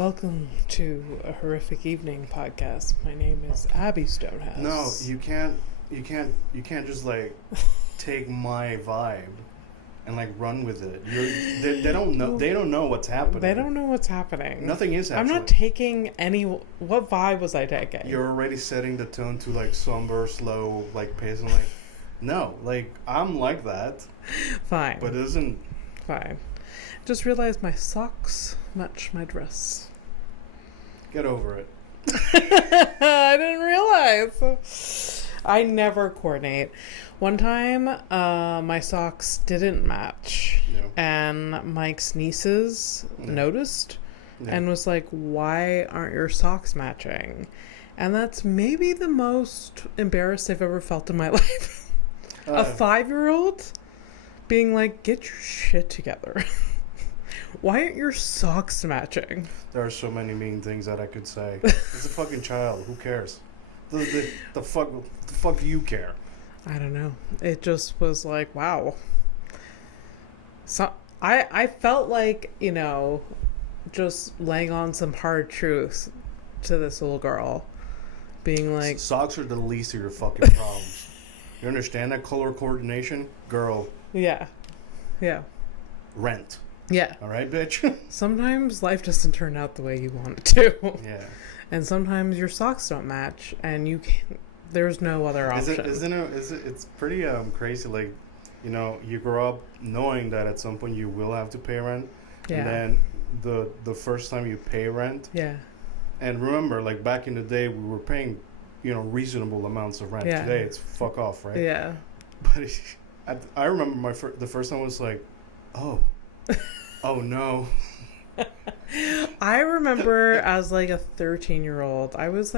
Welcome to a horrific evening podcast. My name is Abby Stonehouse. No, you can't just like take my vibe and like run with it. They don't know. They don't know what's happening. They don't know what's happening. Nothing is happening. I'm not taking any. What vibe was I taking? You're already setting the tone to like somber, slow, like pace. And like, no, like I'm like that. Fine. But it isn't. Fine. Just realized my socks match my dress. Get over it. I didn't realize. I never coordinate. One time, my socks didn't match, and Mike's nieces noticed and was like, "Why aren't your socks matching?" And that's maybe the most embarrassed I've ever felt in my life. A 5-year-old being like, "Get your shit together." Why aren't your socks matching? There are so many mean things that I could say. It's a fucking child. Who cares? The fuck do you care? I don't know. It just was like, wow. So I felt like, just laying on some hard truth to this little girl. Being like... Socks are the least of your fucking problems. You understand that? Color coordination? Girl. Yeah. Yeah. Rent. Yeah. All right, bitch? Sometimes life doesn't turn out the way you want it to. Yeah. And sometimes your socks don't match, and you can't... There's no other option. It's pretty crazy. Like, you grow up knowing that at some point you will have to pay rent. Yeah. And then the first time you pay rent. Yeah. And remember, like back in the day, we were paying, reasonable amounts of rent. Yeah. Today it's fuck off, right? Yeah. But I remember the first time was like, oh no. I remember as like a 13-year-old, I was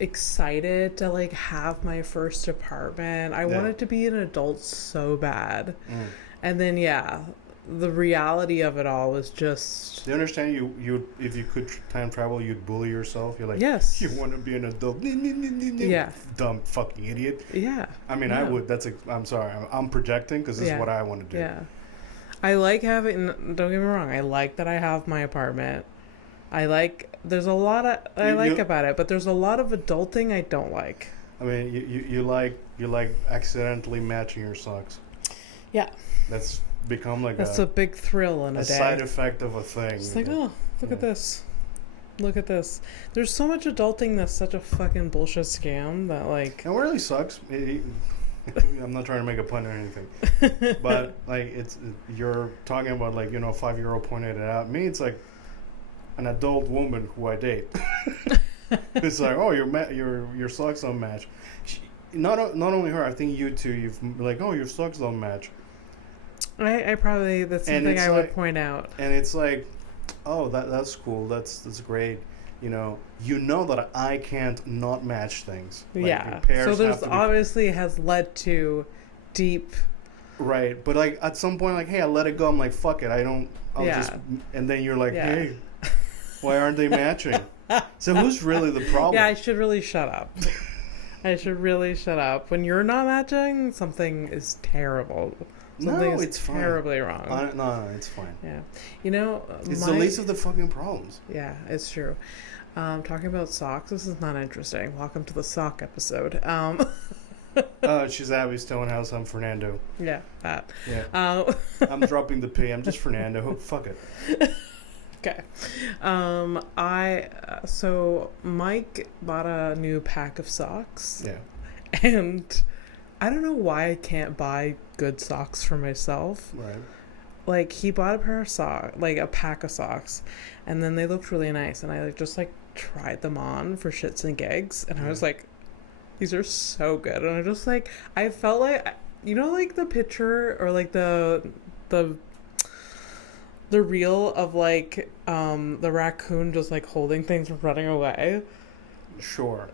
excited to like have my first apartment. I wanted to be an adult so bad. And then the reality of it all was just... Do you understand you if you could time travel, you'd bully yourself? You're like, yes, you want to be an adult. Yeah. Dumb fucking idiot. Yeah. I mean, I would. I'm sorry. I'm projecting because this is what I want to do. Yeah. I like having... Don't get me wrong. I like that I have my apartment. There's a lot of about it, but there's a lot of adulting I don't like. I mean, you like accidentally matching your socks. Yeah. That's become like that's a big thrill in a day. Side effect of a thing. It's like, oh, look at this. Look at this. There's so much adulting that's such a fucking bullshit scam that like... It really sucks. I'm not trying to make a pun or anything, but like you're talking about like a 5-year-old pointed it out. Me, it's like an adult woman who I date. It's like, oh, your socks don't match. Not only her, I think you too. You've like, oh, your socks don't match. I probably that's something I would point out. And it's like, oh, that's cool. That's great. You know that I can't not match things. Like, yeah. So there's obviously has led to deep. Right, but like at some point, like, hey, I let it go. I'm like, fuck it. I'll just. And then you're like, hey, why aren't they matching? So who's really the problem? Yeah, I should really shut up. When you're not matching, something is terrible. Something it's terribly wrong. No, it's fine. Yeah. It's the least of the fucking problems. Yeah, it's true. Talking about socks, this is not interesting. Welcome to the sock episode. She's Abby Stonehouse. I'm Fernando. Yeah, that. Yeah. I'm dropping the P. I'm just Fernando. Fuck it. Okay. So Mike bought a new pack of socks. Yeah. And I don't know why I can't buy good socks for myself. Right. Like, he bought a pack of socks, and then they looked really nice, and I just tried them on for shits and gigs, and I was like, these are so good. And I just I felt like, the picture or the reel of the raccoon just holding things and running away. Sure.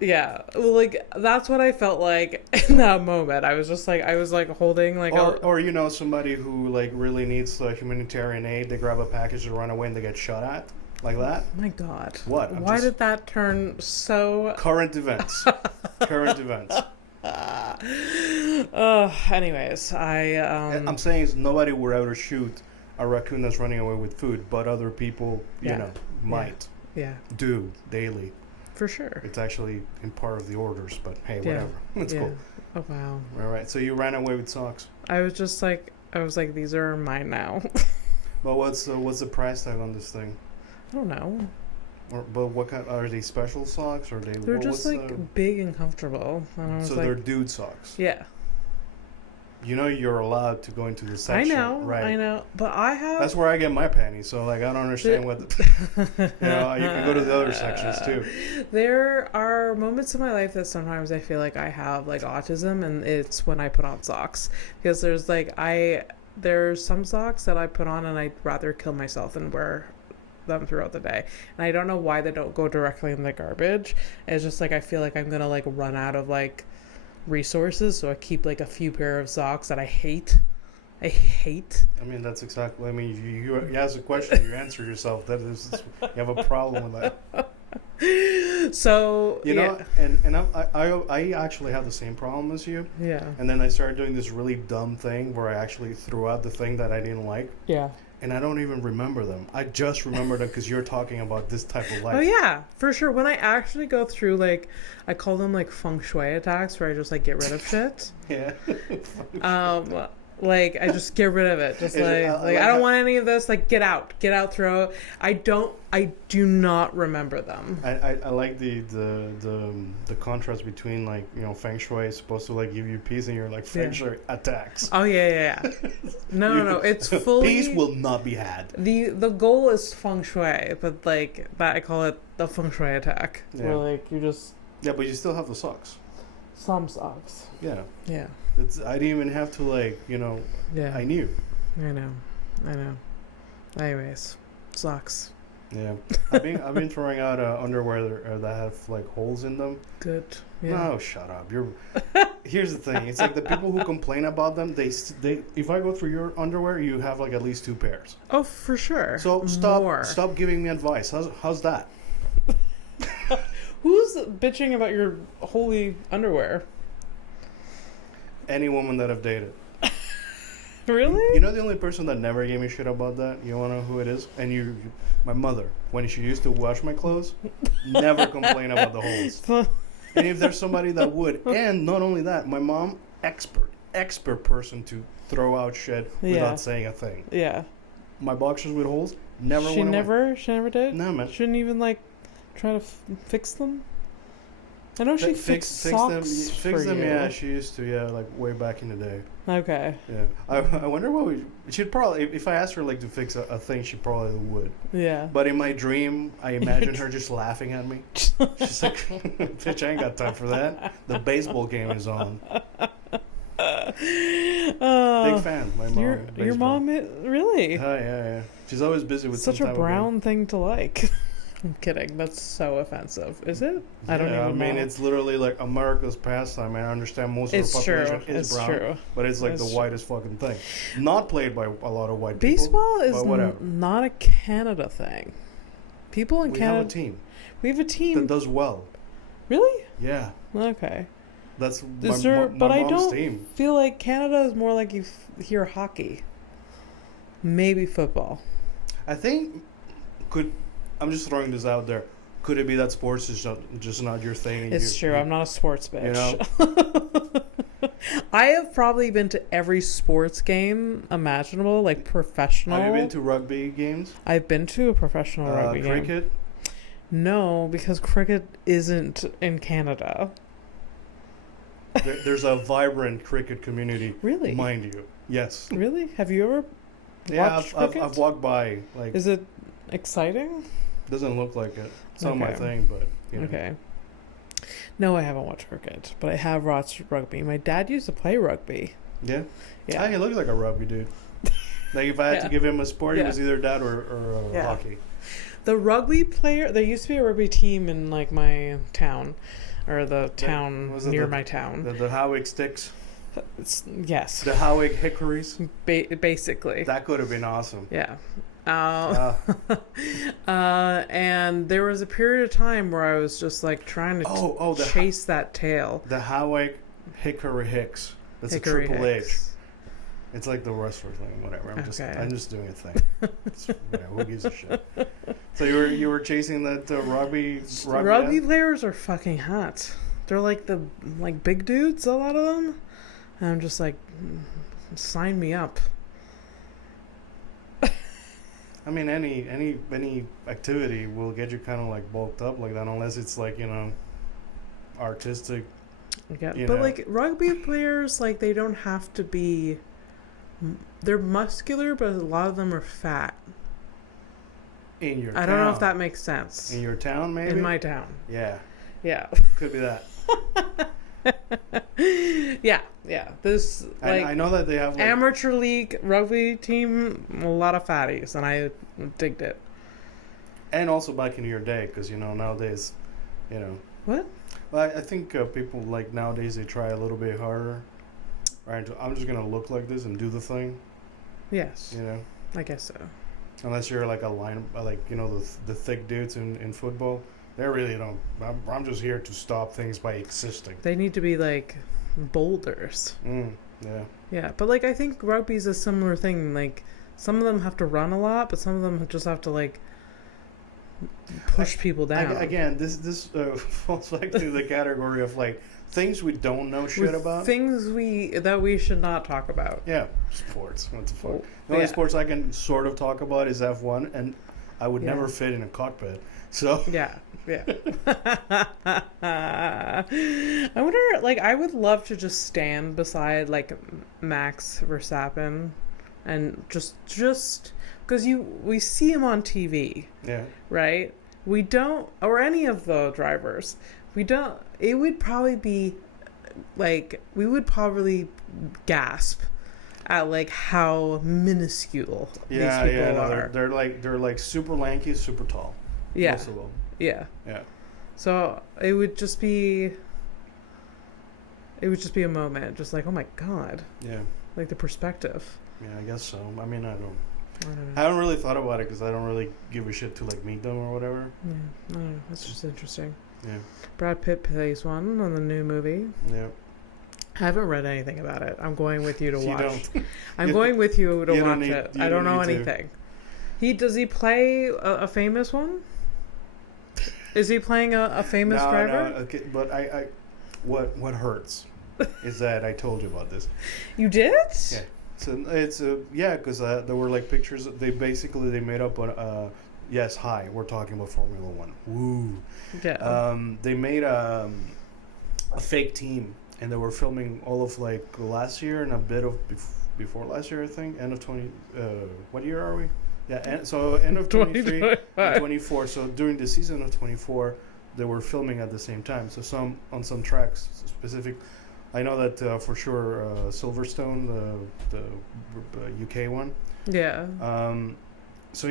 Yeah, well, that's what I felt like in that moment. I was just holding or somebody who really needs humanitarian aid. They grab a package to run away and they get shot at like that. My God, what? Why did that turn so current events? Anyways, I'm saying is nobody would ever shoot a raccoon that's running away with food, but other people, you know, might do daily. For sure. It's actually in part of the orders, but hey, whatever. It's cool. Oh, wow. All right. So you ran away with socks. I was like, these are mine now. But what's the price tag on this thing? I don't know. But what kind, are they special socks, or they're just like big and comfortable? And I was they're dude socks. Yeah. You know you're allowed to go into the section. I know, but I have. That's where I get my panties. So like I don't understand what. You know, you can go to the other sections too. There are moments in my life that sometimes I feel like I have like autism, and it's when I put on socks, because there's some socks that I put on and I'd rather kill myself than wear them throughout the day. And I don't know why they don't go directly in the garbage. It's just like I feel like I'm gonna like run out of like resources, so I keep like a few pair of socks that I hate. I mean, that's exactly. I mean, you ask a question, you answer yourself. That is, you have a problem with that. So you know, and I actually have the same problem as you. Yeah. And then I started doing this really dumb thing where I actually threw out the thing that I didn't like. Yeah. And I don't even remember them. I just remember them because you're talking about this type of life. Oh, yeah, for sure. When I actually go through, like, I call them, like, feng shui attacks, where I just, like, get rid of shit. Yeah. Like, I just get rid of it. Just, I don't want any of this. Like, get out, throw it. I do not remember them. I like the contrast between, like, you know, feng shui is supposed to, like, give you peace, and you're like, feng shui attacks. Oh, yeah. No. It's fully... Peace will not be had. The goal is feng shui, but, like, that I call it the feng shui attack. Yeah. Where, like, you just... Yeah, but you still have the socks. Some socks. Yeah. Yeah. I didn't even have to, like, you know... Yeah. I knew. I know. Anyways, socks. Yeah, I've been throwing out underwear that have like holes in them. Good. Yeah. No, shut up. Here's the thing. It's like the people who complain about them. They if I go through your underwear, you have like at least 2 pairs. Oh, for sure. So stop giving me advice. How's that? Who's bitching about your holy underwear? Any woman that I've dated. Really? You know the only person that never gave me shit about that? You wanna know who it is? And my mother, when she used to wash my clothes, never complained about the holes. And if there's somebody that would, and not only that, my mom, expert person to throw out shit without saying a thing. Yeah. My boxers with holes, never. She never did? No, man. Shouldn't even like try to fix them? I know she fixed socks for them. Yeah, she used to. Yeah, like way back in the day. Okay. Yeah, I wonder what she'd probably, if I asked her like to fix a thing, she probably would. Yeah. But in my dream, I imagine her just laughing at me. She's like, "Bitch, I ain't got time for that. The baseball game is on." Big fan. My mom. Your mom, really? Oh yeah. She's always busy with such a brown thing to like. I'm kidding. That's so offensive. Is it? Yeah, I don't even know. I mean, it's literally like America's pastime. I understand most of the population is brown. True. But it's like the whitest fucking thing. Not played by a lot of white people. Baseball is not a Canada thing. People in Canada... We have a team. We have a team... that does well. Really? Yeah. Okay. That's my but I mom's don't team. Feel like Canada is more like you hear hockey. Maybe football. I think... I'm just throwing this out there. Could it be that sports is just not your thing? It's true. I'm not a sports bitch. You know? I have probably been to every sports game imaginable, like professional. Have you been to rugby games? I've been to a professional rugby game. Cricket? No, because cricket isn't in Canada. There's a vibrant cricket community. Really? Mind you. Yes. Really? Have you ever watched cricket? I've walked by. Like, is it exciting? Doesn't look like it. It's not my thing, but you know. Okay. No, I haven't watched cricket, but I have watched rugby. My dad used to play rugby. Yeah? Yeah. He looks like a rugby dude. Like if I had to give him a sport, it was either that or hockey. The rugby player, there used to be a rugby team in like my town, or the town near my town. The Howick Sticks? Yes. The Howick Hickories? Basically. That could have been awesome. Yeah. And there was a period of time where I was just like trying to chase that tail. The Howick Hickory Hicks. That's Hickory a Triple Hicks. H. It's like the wrestler thing, whatever. I'm just doing a thing. Who gives a shit? So you were chasing that rugby. Rugby players are fucking hot. They're like the big dudes, a lot of them. And I'm just like, sign me up. I mean, any activity will get you kind of like bulked up like that, unless it's like, artistic. Yeah, but like rugby players, like they don't have to be. They're muscular, but a lot of them are fat. In your town. I don't know if that makes sense. In your town, maybe? In my town. Yeah. Yeah. Could be that. Yeah. This, like, I know that they have, like, amateur league rugby team, a lot of fatties, and I digged it. And also back in your day, because, nowadays, What? Well, I think people, like, nowadays, they try a little bit harder. Right? I'm just going to look like this and do the thing. Yes. I guess so. Unless you're like a line, like, the thick dudes in football. They really don't. I'm just here to stop things by existing. They need to be like boulders. Yeah. Yeah, but like I think rugby's a similar thing. Like some of them have to run a lot, but some of them just have to like push people down. Again, this falls back to the category of like things we don't know shit about. Things that we should not talk about. Yeah, sports. What the fuck? The only sports I can sort of talk about is F1, and I would never fit in a cockpit. So yeah. I wonder, like, I would love to just stand beside like Max Verstappen, and just because we see him on TV. Yeah. Right. We don't, or any of the drivers. We don't. It would probably be like we would probably gasp at like how minuscule these people are. They're like super lanky, super tall. Yeah. Most of them. Yeah. Yeah. So it would just be a moment, just like, oh my god. Yeah. Like the perspective. Yeah, I guess so. I mean, I don't know. I haven't really thought about it because I don't really give a shit to like meet them or whatever. Yeah, I don't know. That's just interesting. Yeah. Brad Pitt plays one on the new movie. Yeah. I haven't read anything about it. I'm going with you to watch. I'm going with you to watch it. I don't know anything. Does he play a famous one? Is he playing a famous driver? No. Okay, but what hurts is that I told you about this. You did? Yeah. So it's because there were like pictures. They made up on yes, hi. We're talking about Formula One. Woo. Yeah. They made a fake team, and they were filming all of like last year and a bit of before last year, I think. End of 20. What year are we? Yeah. So end of 23 and 24. So during the season of 24, they were filming at the same time. So on some tracks specific. I know that for sure Silverstone, the UK one. Yeah. So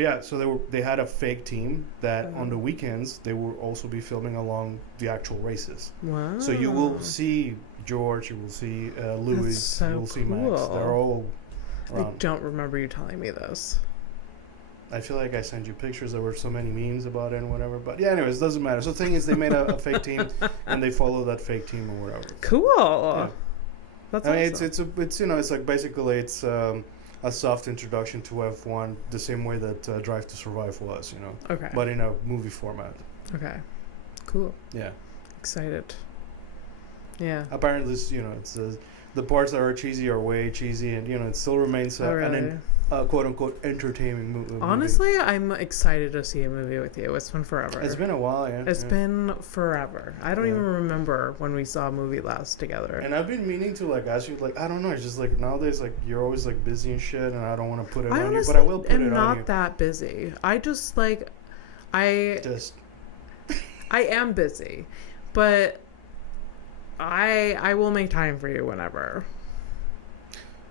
they had a fake team that on the weekends they will also be filming along the actual races. Wow. So you will see George, you will see Lewis, you will see Max. They're all around. I don't remember you telling me this. I feel like I sent you pictures. There were so many memes about it and whatever. But yeah, anyways, it doesn't matter. So the thing is, they made a fake team, and they follow that fake team or whatever. Cool. Yeah. That's awesome. It's like basically it's a soft introduction to F1, the same way that Drive to Survive was, Okay. But in a movie format. Okay. Cool. Yeah. Excited. Yeah. Apparently, it's the parts that are cheesy are way cheesy, and it still remains an quote unquote entertaining movie. Honestly, I'm excited to see a movie with you. It's been forever. It's been a while, yeah. It's been forever. I don't even remember when we saw a movie last together. And I've been meaning to like ask you, like, I don't know, it's just like nowadays, like you're always like busy and shit, and I don't want to put it on you, but I will put it on you. I'm not that busy. I just like I am busy, but I will make time for you whenever.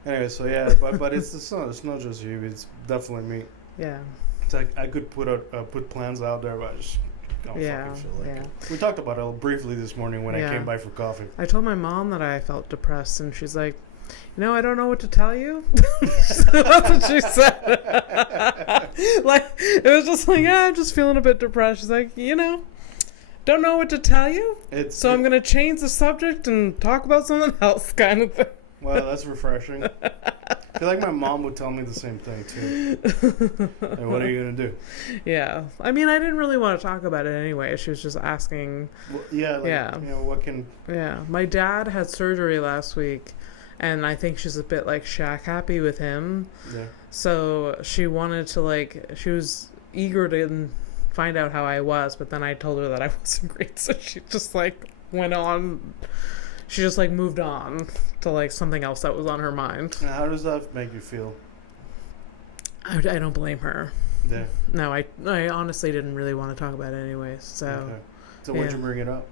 Anyway, so yeah, but it's not just you. It's definitely me. Yeah. It's like I could put plans out there, but I just don't fucking feel like it. We talked about it briefly this morning when I came by for coffee. I told my mom that I felt depressed, and she's like, I don't know what to tell you. That's what she said. Like, it was just like, I'm just feeling a bit depressed. She's like, don't know what to tell you. I'm going to change the subject and talk about something else kind of thing. Well, that's refreshing. I feel like my mom would tell me the same thing too. Like, what are you gonna do? Yeah, I mean, I didn't really want to talk about it anyway. She was just asking. Well, yeah, like, Yeah. You know, what can? Yeah, my dad had surgery last week, and I think she's a bit like shack happy with him. Yeah. So she wanted to she was eager to find out how I was, but then I told her that I wasn't great, so she just like went on. She just like moved on to like something else that was on her mind. Now, how does that make you feel? I don't blame her. Yeah. No, I honestly didn't really want to talk about it anyways. So. Okay. So why'd you bring it up?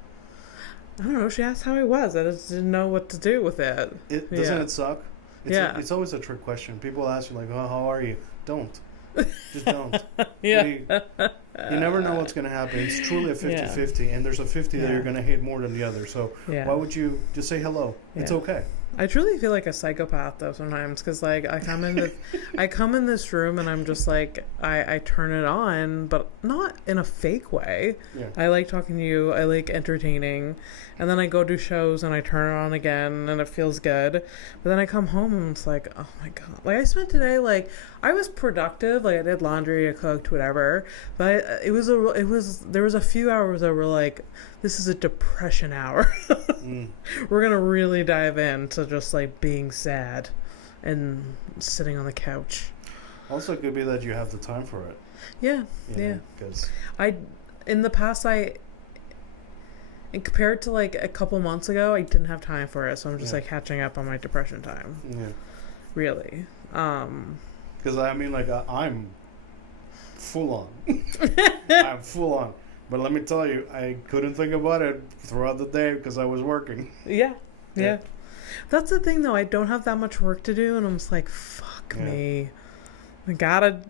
I don't know. She asked how I was. I just didn't know what to do with it. Doesn't it suck? It's It's always a trick question. People ask you like, "Oh, how are you?" Don't. Just don't. Yeah. You never know what's going to happen. It's truly a 50-50, and there's a 50 that you're going to hate more than the other. So why would you just say hello? Yeah. It's okay. I truly feel like a psychopath though sometimes, because like I come in this room and I'm just like I turn it on, but not in a fake way. Yeah. I like talking to you. I like entertaining, and then I go do shows and I turn it on again and it feels good. But then I come home and it's like, oh my god! Like I spent today, like I was productive. Like I did laundry, I cooked, whatever. But there was a few hours that were like, this is a depression hour. We're gonna really dive into just like being sad and sitting on the couch. Also, it could be that you have the time for it. Yeah, Because in the past, and compared to like a couple months ago, I didn't have time for it, so I'm just like catching up on my depression time. Yeah, really. Because I mean, like I'm full on. I'm full on. But let me tell you, I couldn't think about it throughout the day because I was working. Yeah. That's the thing, though. I don't have that much work to do, and I'm just like, fuck me. I gotta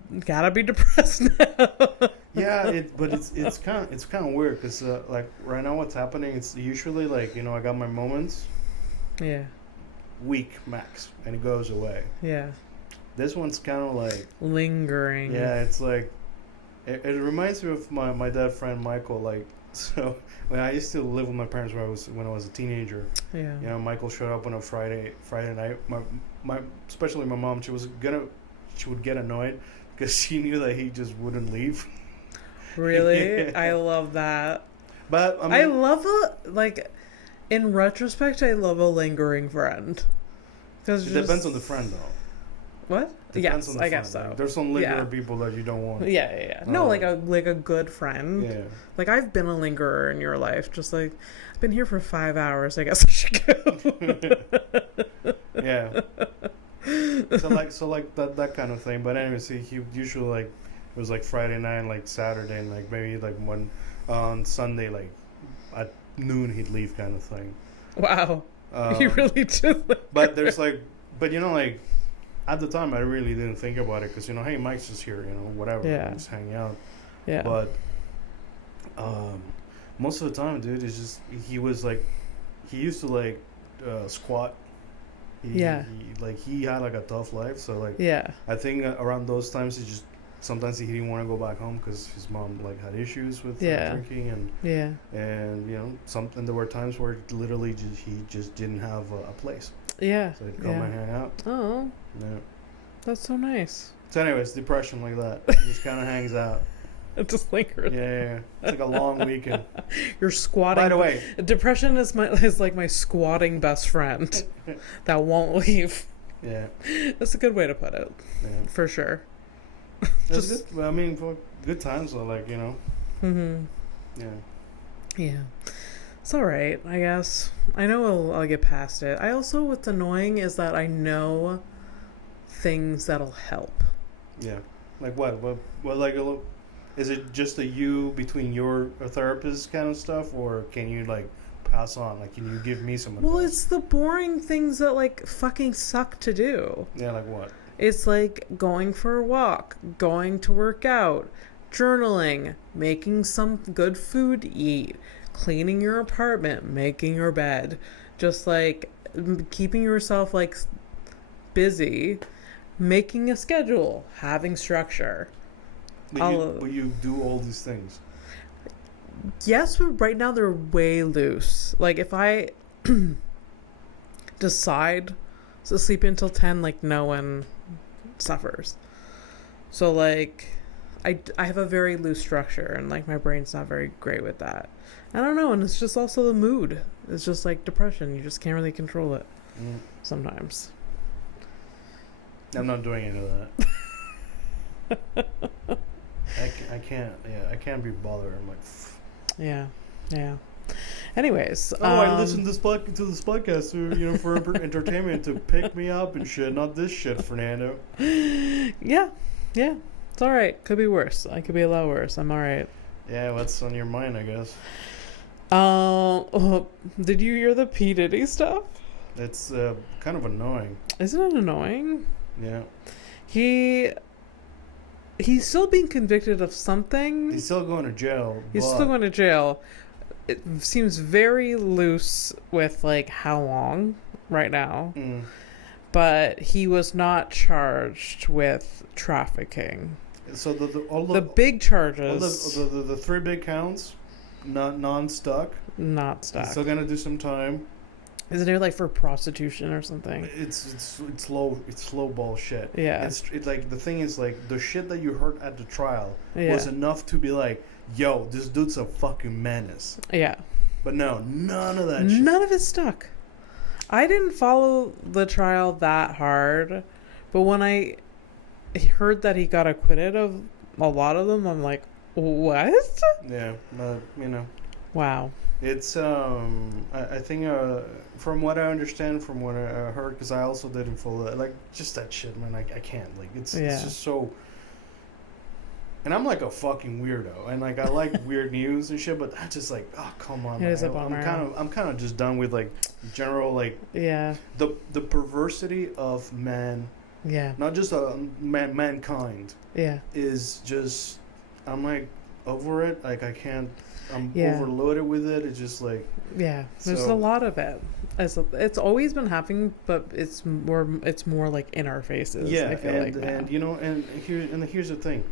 be depressed now. Yeah, but it's kind of weird because like right now what's happening? It's usually like I got my moments. Yeah. Week max, and it goes away. Yeah. This one's kind of like lingering. Yeah, it's like. It reminds me of my dad friend Michael. Like, so when I used to live with my parents when I was a teenager. Yeah. Michael showed up on a Friday night. My especially my mom. She would get annoyed because she knew that he just wouldn't leave. Really, Yeah. I love that. But I mean, I love in retrospect, I love a lingering friend. It depends on the friend, though. What? Depends Yes, on the I friend. guess so. Like, there's some lingering people that you don't want. Yeah. No, like a good friend. Yeah. Like I've been a lingerer in your life. Just like I've been here for 5 hours. I guess I should go. Yeah. So like that kind of thing. But anyways, he usually like it was like Friday night, and like Saturday, and like maybe like one on Sunday, like at noon he'd leave, kind of thing. Wow. He really did. But there's like, like. At the time, I really didn't think about it because, hey, Mike's just here, whatever. Yeah. Just hang out. Yeah. But most of the time, dude, it's just, he was like, he used to like squat. He had like a tough life. So like, I think around those times, sometimes he didn't want to go back home because his mom like had issues with drinking and and there were times where literally he just didn't have a place. Yeah. So he'd come and hang out. Oh. Yeah. That's so nice. So anyways, depression like that. It just kind of hangs out. It just lingers. Yeah. It's like a long weekend. You're squatting. By the way. Depression is like my squatting best friend that won't leave. Yeah. That's a good way to put it. Yeah. For sure. Just good. I mean, for good times, though, like, Mm-hmm. Yeah. Yeah. It's all right, I guess. I know I'll get past it. I also, what's annoying is that I know things that'll help. Yeah. Like what? What like, is it just a you between your therapist kind of stuff, or can you, like, pass on? Like, can you give me some advice? Well, it's the boring things that, like, fucking suck to do. Yeah, like what? It's like going for a walk, going to work out, journaling, making some good food to eat, cleaning your apartment, making your bed, just like keeping yourself like busy, making a schedule, having structure. But you do all these things. Yes, but right now they're way loose. Like if I decide So sleep until 10, like, no one suffers. So, like, I have a very loose structure, and, like, my brain's not very great with that. I don't know, and it's just also the mood. It's just like depression. You just can't really control it sometimes. I'm not doing any of that. I can't. Yeah, I can't be bothered. I'm like, yeah. Anyways, I listen to this podcast, for entertainment, to pick me up and shit. Not this shit, Fernando. Yeah, it's all right. Could be worse. I could be a lot worse. I'm all right. Yeah, what's on your mind, I guess? Did you hear the P. Diddy stuff? It's kind of annoying. Isn't it annoying? Yeah. He's still being convicted of something. He's still going to jail. It seems very loose with, like, how long right now. But he was not charged with trafficking. So the big charges, the 3 big counts, not stuck. Not stuck. He's still gonna do some time. Isn't it, like, for prostitution or something? It's slow ball shit. Yeah. It's like, the thing is, like, the shit that you heard at the trial was enough to be like, yo, this dude's a fucking menace. Yeah. But no, none of that shit. None of it stuck. I didn't follow the trial that hard, but when I heard that he got acquitted of a lot of them, I'm like, what? Yeah, but, Wow. It's, I think, from what I understand, from what I heard, because I also didn't follow that, like, just that shit, man, I can't, like, it's just so, and I'm, like, a fucking weirdo, and, like, I like weird news and shit, but I just, like, oh, come on, it man. is a bummer. I'm kind of just done with, like, general, like, the perversity of man, not just mankind, is just, I'm, like, over it, like, I can't. I'm overloaded with it. It's just like there's a lot of it. It's always been happening, but it's more like in our faces. Yeah, I feel like and here's the thing.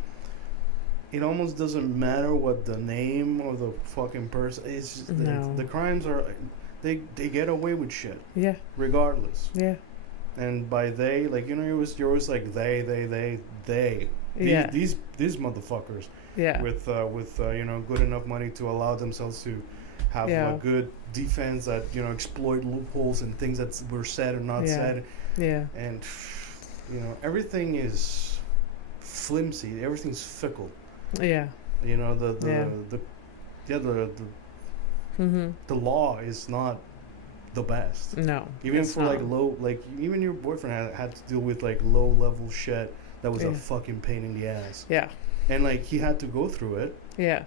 It almost doesn't matter what the name of the fucking person is. Just the crimes are, they get away with shit. Yeah. Regardless. Yeah. And by they, like, you're always like they. These motherfuckers. Yeah. With good enough money to allow themselves to have a good defense that exploit loopholes and things that were said or not said. Yeah. And everything is flimsy. Everything's fickle. Yeah. The law is not the best. No. Even for not. Even your boyfriend had to deal with like low level shit that was a fucking pain in the ass. Yeah. And, like, he had to go through it. Yeah.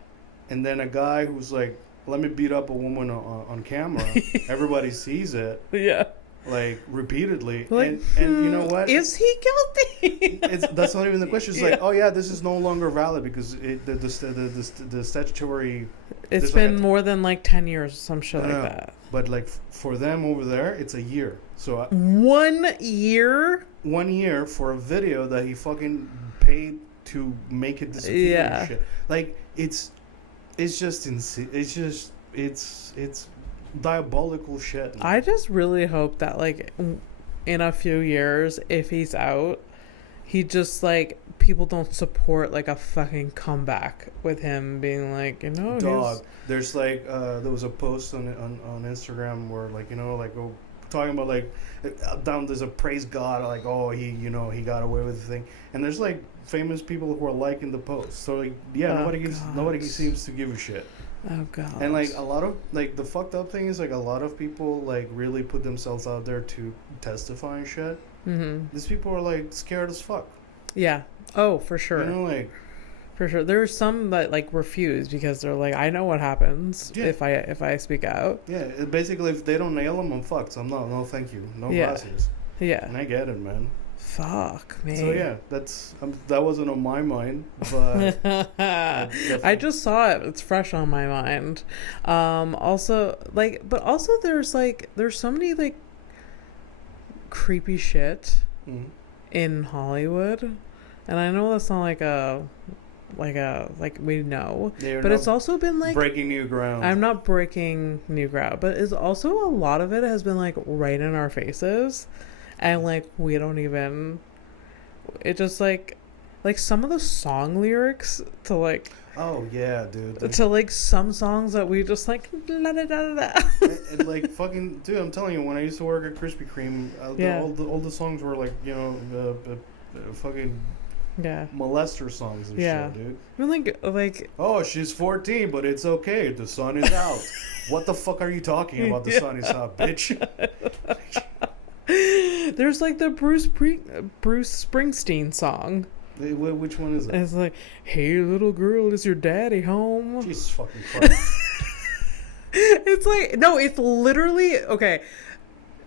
And then a guy who's like, let me beat up a woman on camera. Everybody sees it. Yeah. Like, repeatedly. Like, and you know what? Is he guilty? That's not even the question. It's like, oh, yeah, this is no longer valid because the statutory... It's been more than, like, 10 years or some shit like that. But, like, for them over there, it's a year. So 1 year? 1 year for a video that he fucking paid to make it disappear and shit. Like, it's just insane. It's diabolical shit. I just really hope that, like, in a few years, if he's out, he just, like, people don't support, like, a fucking comeback with him being like, dog. There's like there was a post on Instagram where, like, talking about, like, down there's a praise God, like, oh, he got away with the thing, and there's like famous people who are liking the post. So, like, nobody seems to give a shit. Oh god. And, like, a lot of, like, the fucked up thing is, like, a lot of people, like, really put themselves out there to testify and shit. Mm-hmm. These people are, like, scared as fuck. Yeah. Oh, for sure. Like, for sure. There are some that, like, refuse because they're like, I know what happens if I speak out. Yeah. Basically, if they don't nail them, I'm fucked. So no, thank you. No gracias. Yeah. And I get it, man. Fuck, man. So yeah, that wasn't on my mind, but I just saw it. It's fresh on my mind. Also, like, but also there's so many, like, creepy shit in Hollywood, and I know that's not like we know, but it's also been like breaking new ground. I'm not breaking new ground, but it's also a lot of it has been like right in our faces. and like we don't even. It just like some of the song lyrics to like. Oh yeah, dude. To like some songs that we just like la da da da. And like fucking dude, I'm telling you, when I used to work at Krispy Kreme, all the songs were like fucking molester songs and shit, dude. I mean, like oh, she's 14, but it's okay. The sun is out. What the fuck are you talking about? The sun is out, bitch. There's like the Bruce Springsteen song. Which one is it? It's like, hey little girl, is your daddy home? Jesus fucking Christ. It's like, no, it's literally, okay,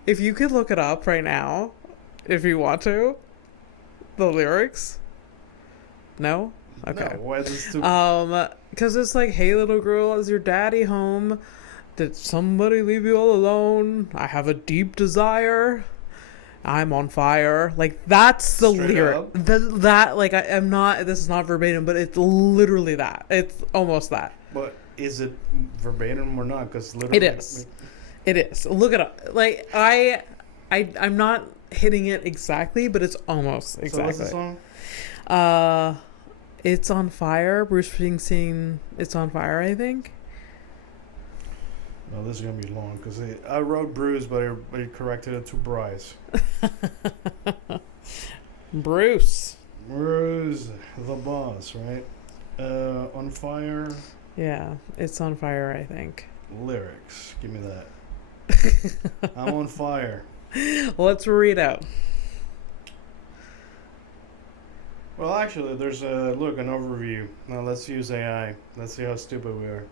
if you could look it up right now, if you want to, the lyrics. No? Okay. No, why is this stupid? Because it's like, hey little girl, is your daddy home? Did somebody leave you all alone? I have a deep desire. I'm on fire. Like, that's the lyric. That, like, I'm not, this is not verbatim, but it's literally that. It's almost that. But is it verbatim or not? Because literally. It is. It is. Look it up. Like, I'm not hitting it exactly, but it's almost exactly. So what's the song? It's on fire. Bruce Springsteen, It's on Fire, I think. No, this is going to be long because I wrote Bruce, but I corrected it to Bryce. Bruce. Bruce, the boss, right? On Fire. Yeah, It's on Fire, I think. Lyrics. Give me that. I'm on fire. Let's read out. Well, actually, there's an overview. Now let's use AI. Let's see how stupid we are.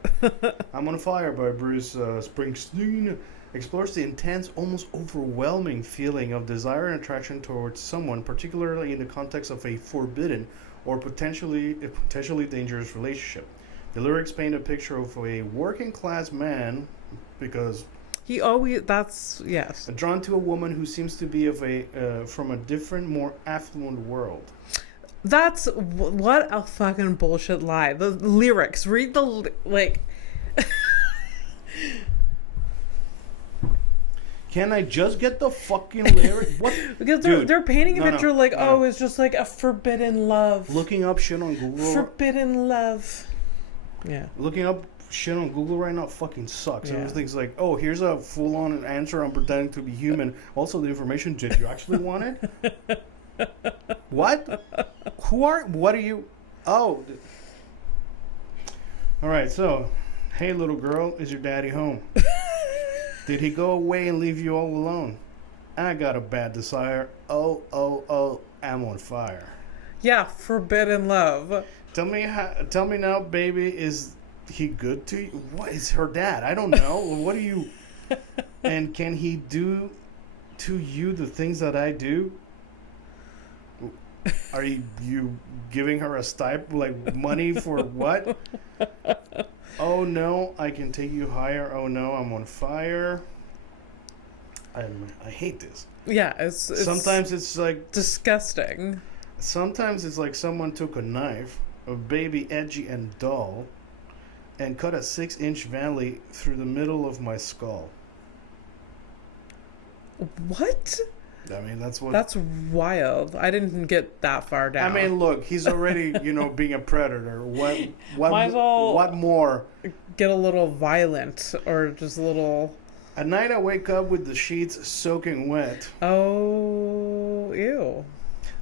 I'm on Fire by Bruce Springsteen explores the intense, almost overwhelming feeling of desire and attraction towards someone, particularly in the context of a forbidden or potentially dangerous relationship. The lyrics paint a picture of a working class man because he always, that's, yes, drawn to a woman who seems to be from a different, more affluent world. That's what a fucking bullshit lie. The lyrics, read the like. Can I just get the fucking lyric? What? Because they're painting a picture it's just like a forbidden love. Looking up shit on Google. Forbidden love. Yeah. Looking up shit on Google right now fucking sucks. Yeah. Everything's like, oh, here's a full-on answer. I'm pretending to be human. Also, the information. Did you actually want it? What? What are you? Oh. All right, so, hey, little girl, is your daddy home? Did he go away and leave you all alone? I got a bad desire. Oh, I'm on fire. Yeah, forbidden love. Tell me now, baby, is he good to you? What is her dad? I don't know. What are you? And can he do to you the things that I do? Are you giving her a like money for what? Oh no, I can take you higher. Oh no, I'm on fire. I hate this. Yeah, it's sometimes it's like disgusting. Sometimes it's like someone took a knife, a baby edgy and dull, and cut a 6-inch valley through the middle of my skull. What? I mean, that's wild. I didn't get that far down. I mean, look, he's already, being a predator. What more? Get a little violent or just a little. At night, I wake up with the sheets soaking wet. Oh, ew.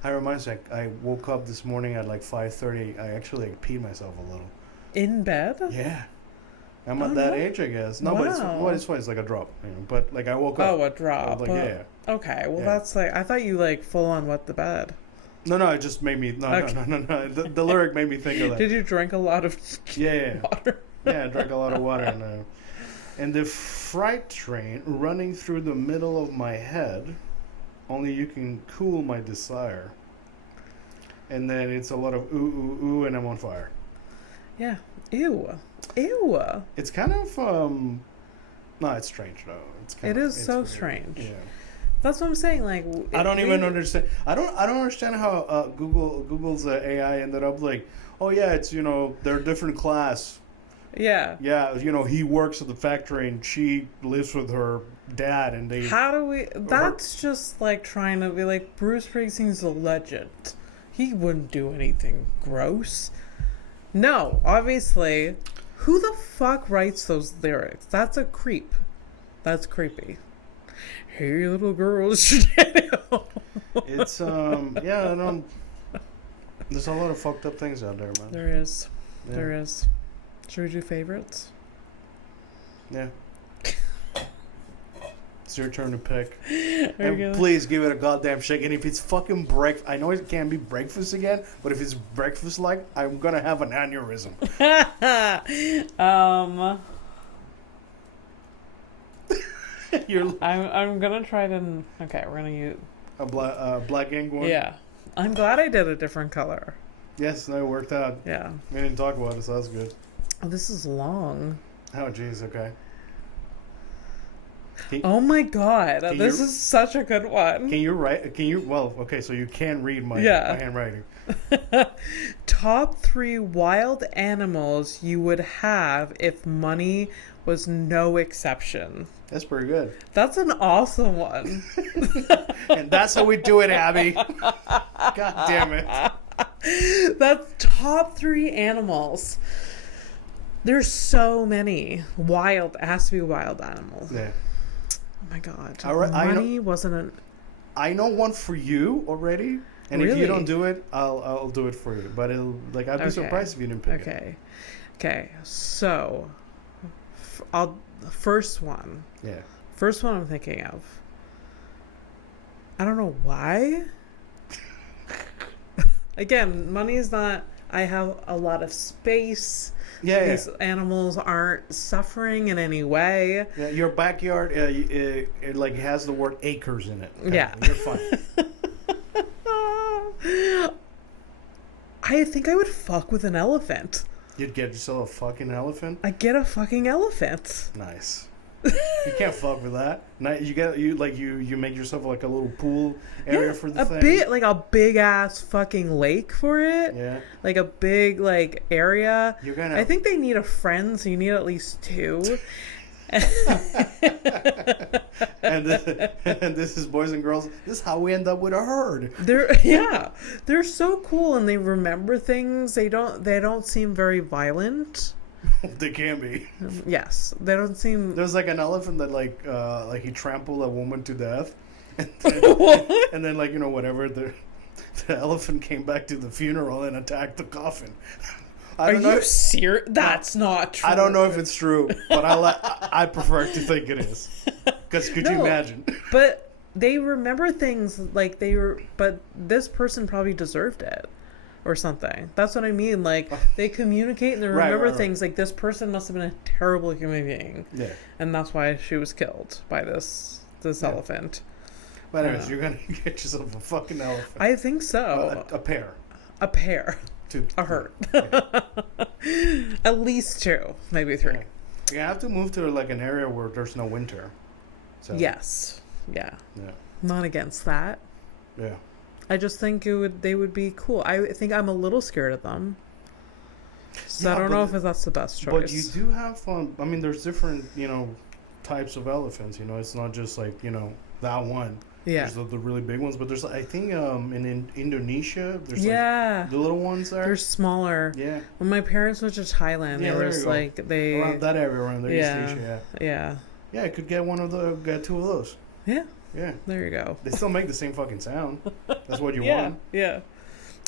I reminds me, I woke up this morning at like 5:30. I actually peed myself a little. In bed? Yeah. I'm at that age, I guess. No, wow. but it's fine. It's like a drop. But like I woke up. Oh, a drop. Like, yeah. Okay, well that's like, I thought you like full on wet the bed. No, it just made me, no. The lyric made me think of that. Did you drink a lot of water? Yeah, I drank a lot of water. And the freight train running through the middle of my head, only you can cool my desire. And then it's a lot of ooh, and I'm on fire. Yeah. Ew. It's kind of, no, it's strange though. It is so weird. Strange. Yeah. That's what I'm saying. Like, I don't even understand. I don't understand how Google's AI ended up like, oh yeah, it's they're a different class. Yeah. Yeah, you know, he works at the factory and she lives with her dad, and they. How do we? That's just like trying to be like Bruce Springsteen's a legend. He wouldn't do anything gross. No, obviously. Who the fuck writes those lyrics? That's a creep. That's creepy. Hey, little girls. It's yeah, I don't. There's a lot of fucked up things out there, man. There is. Yeah. There is. Should we do favorites? Yeah. It's your turn to pick. And please give it a goddamn shake. And if it's fucking breakfast, I know it can't be breakfast again, but if it's breakfast like, I'm gonna have an aneurysm. I'm gonna try to. Okay, we're gonna use a black ink one. Yeah, I'm glad I did a different color. Yes, no, it worked out. Yeah. We didn't talk about it, so that's good. Oh, this is long. Oh, jeez. Okay. Oh my god, this is such a good one. Can you write? Can you? Well, okay, so you can read my handwriting. Top 3 wild animals you would have if money was no exception. That's pretty good. That's an awesome one. And that's how we do it, Abby. God damn it. That's top 3 animals. There's so many wild. It has to be wild animals. Yeah. Oh my god. Money wasn't an. I know one for you already, and really? if you don't do it, I'll do it for you. But I'd be surprised if you didn't pick it. Okay. So, first one. Yeah. First one I'm thinking of. I don't know why. Again, money is not. I have a lot of space. Yeah, These animals aren't suffering in any way. Yeah, your backyard, it like has the word acres in it. Yeah. You're fine. I think I would fuck with an elephant. You'd get yourself a fucking elephant? I'd get a fucking elephant. Nice. You can't fuck with that. You make yourself like a little pool area for the thing. Like a big ass fucking lake for it. Yeah. Like a big like area. I think they need a friend, so you need at least 2. and this is boys and girls. This is how we end up with a herd. They're so cool and they remember things. They don't seem very violent. They can be. Yes, they don't seem. There's like an elephant that like he trampled a woman to death, and then like whatever the elephant came back to the funeral and attacked the coffin. Are you serious? That's not true. I don't know if it's true, but I prefer to think it is. Because could you imagine? But they remember things like they were. But this person probably deserved it. Or something. That's what I mean. Like, they communicate and they remember things. Like, this person must have been a terrible human being. Yeah. And that's why she was killed by this elephant. But anyways, you're going to get yourself a fucking elephant. I think so. A pair. A pair. 2. A herd. Yeah. At least 2. Maybe 3. Yeah. You have to move to, like, an area where there's no winter. So. Yes. Yeah. Yeah. Not against that. Yeah. I just think they would be cool. I think I'm a little scared of them. So I don't know if that's the best choice. But you do have I mean, there's different, types of elephants. It's not just like, that one. Yeah. There's the really big ones. But there's, I think, in Indonesia, there's like the little ones there. They're smaller. Yeah. When my parents went to Thailand, there was like around that area around there, East Asia. Yeah. Yeah, I could get 2 of those. Yeah. Yeah. There you go. They still make the same fucking sound. That's what you want. Yeah.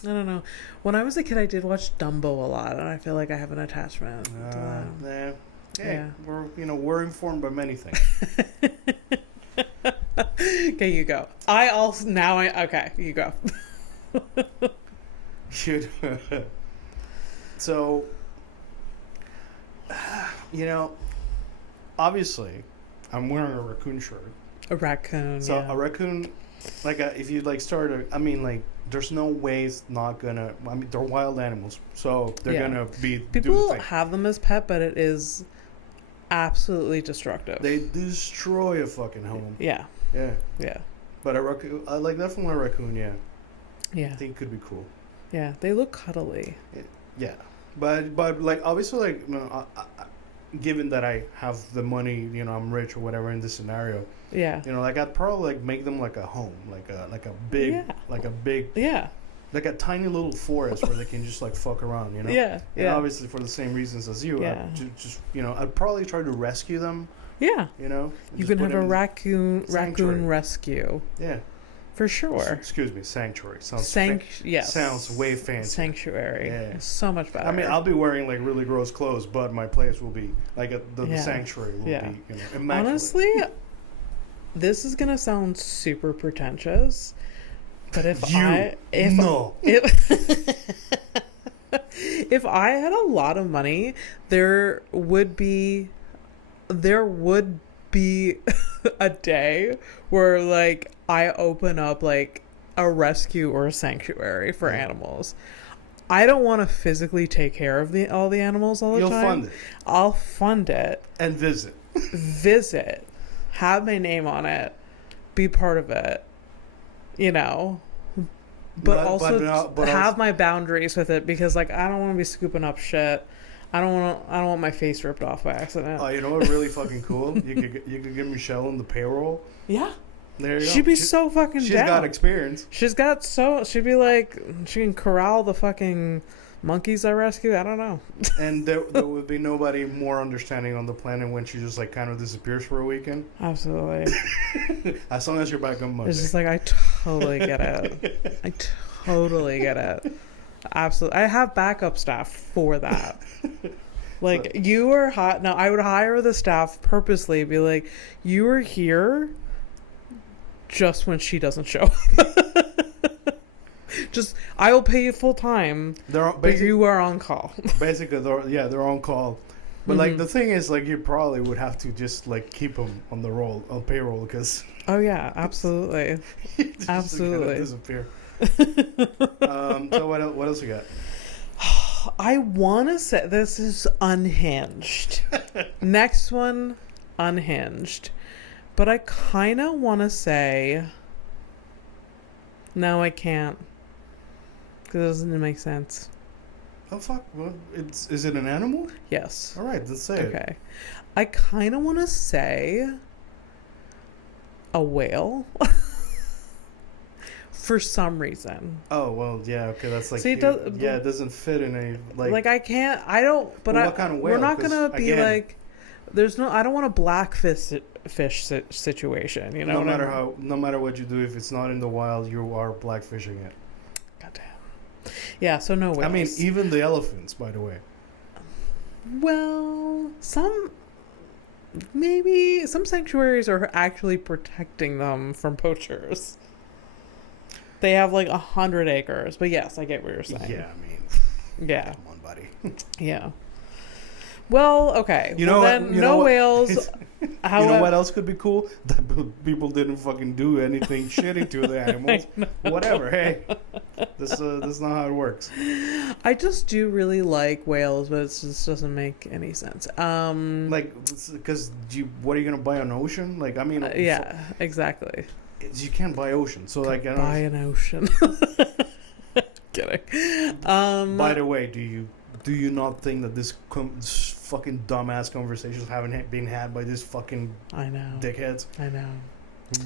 I don't know. When I was a kid, I did watch Dumbo a lot, and I feel like I have an attachment to that. Yeah. We're informed by many things. Okay, you go. Okay, you go. So, obviously, I'm wearing a raccoon shirt. A raccoon. So a raccoon, if you there's no way it's not gonna. I mean, they're wild animals, so they're gonna be. People have them as pet, but it is absolutely destructive. They destroy a fucking home. Yeah. Yeah. Yeah. But a raccoon, definitely a raccoon. Yeah. Yeah. I think it could be cool. Yeah, they look cuddly. Yeah. But like obviously like given that I have the money, I'm rich or whatever in this scenario. Yeah. Like I'd probably like make them like a home, like a big Yeah. like a tiny little forest where they can just like fuck around, Yeah. And obviously for the same reasons as you, Yeah. I'd probably try to rescue them. Yeah. You can have a raccoon rescue. Yeah. For sure. Excuse me, sanctuary. Yes. Sounds way fancy. Sanctuary. Yeah. So much better. I mean, I'll be wearing like really gross clothes, but my place will be like the sanctuary will be, immaculate. Honestly, this is gonna sound super pretentious, but if I had a lot of money, there would be a day where like I open up like a rescue or a sanctuary for animals. I don't want to physically take care of all the animals all the time. You'll fund it. I'll fund it and visit, have my name on it, be part of it, but also have my boundaries with it, because like I don't want to be scooping up shit. I don't want my face ripped off by accident. Oh, you know what's really fucking cool? You could get Michelle on the payroll. Yeah. There you go. She'd be so fucking down. She's got experience. She'd be like, she can corral the fucking monkeys I rescue. I don't know. And there would be nobody more understanding on the planet when she just like kind of disappears for a weekend. Absolutely. As long as you're back on Monday. It's just like, I totally get it. I totally get it. Absolutely. I have backup staff for that. Like, you are hot. Now, I would hire the staff purposely, be like, you are here just when she doesn't show up. Just, I will pay you full time, but you are on call. Basically, they're on call. But, like, the thing is, like, you probably would have to just, like, keep them on payroll, because... Oh, yeah, absolutely. Absolutely. Disappear. So what else you got? I want to say this is unhinged. Next one, unhinged. But I kind of want to say... No, I can't. Because it doesn't make sense. Oh, fuck. Well, is it an animal? Yes. All right, let's say it. Okay. I kind of want to say... a whale. For some reason. Oh, well, yeah, okay, that's like... See, it doesn't fit in a... Like I can't... I don't... But what kind of whale? We're not going to be like... I don't want a blackfish situation, No matter what you do, if it's not in the wild, you are blackfishing it. Goddamn. Yeah, so no whales. I mean, even the elephants, by the way. Well, some sanctuaries are actually protecting them from poachers. They have like 100 acres, but yes, I get what you're saying. Yeah, I mean, yeah. Come on, buddy. Yeah. Well, okay. No whales. You know what else could be cool? That people didn't fucking do anything shitty to the animals. Whatever. Hey, this is not how it works. I just do really like whales, but it just doesn't make any sense. Like, because what are you gonna buy an ocean? Like, I mean, yeah, exactly. You can't buy ocean, so like buy an ocean. Kidding. By the way, do you not think that this fucking dumbass conversations haven't been had by this fucking dickheads? I know.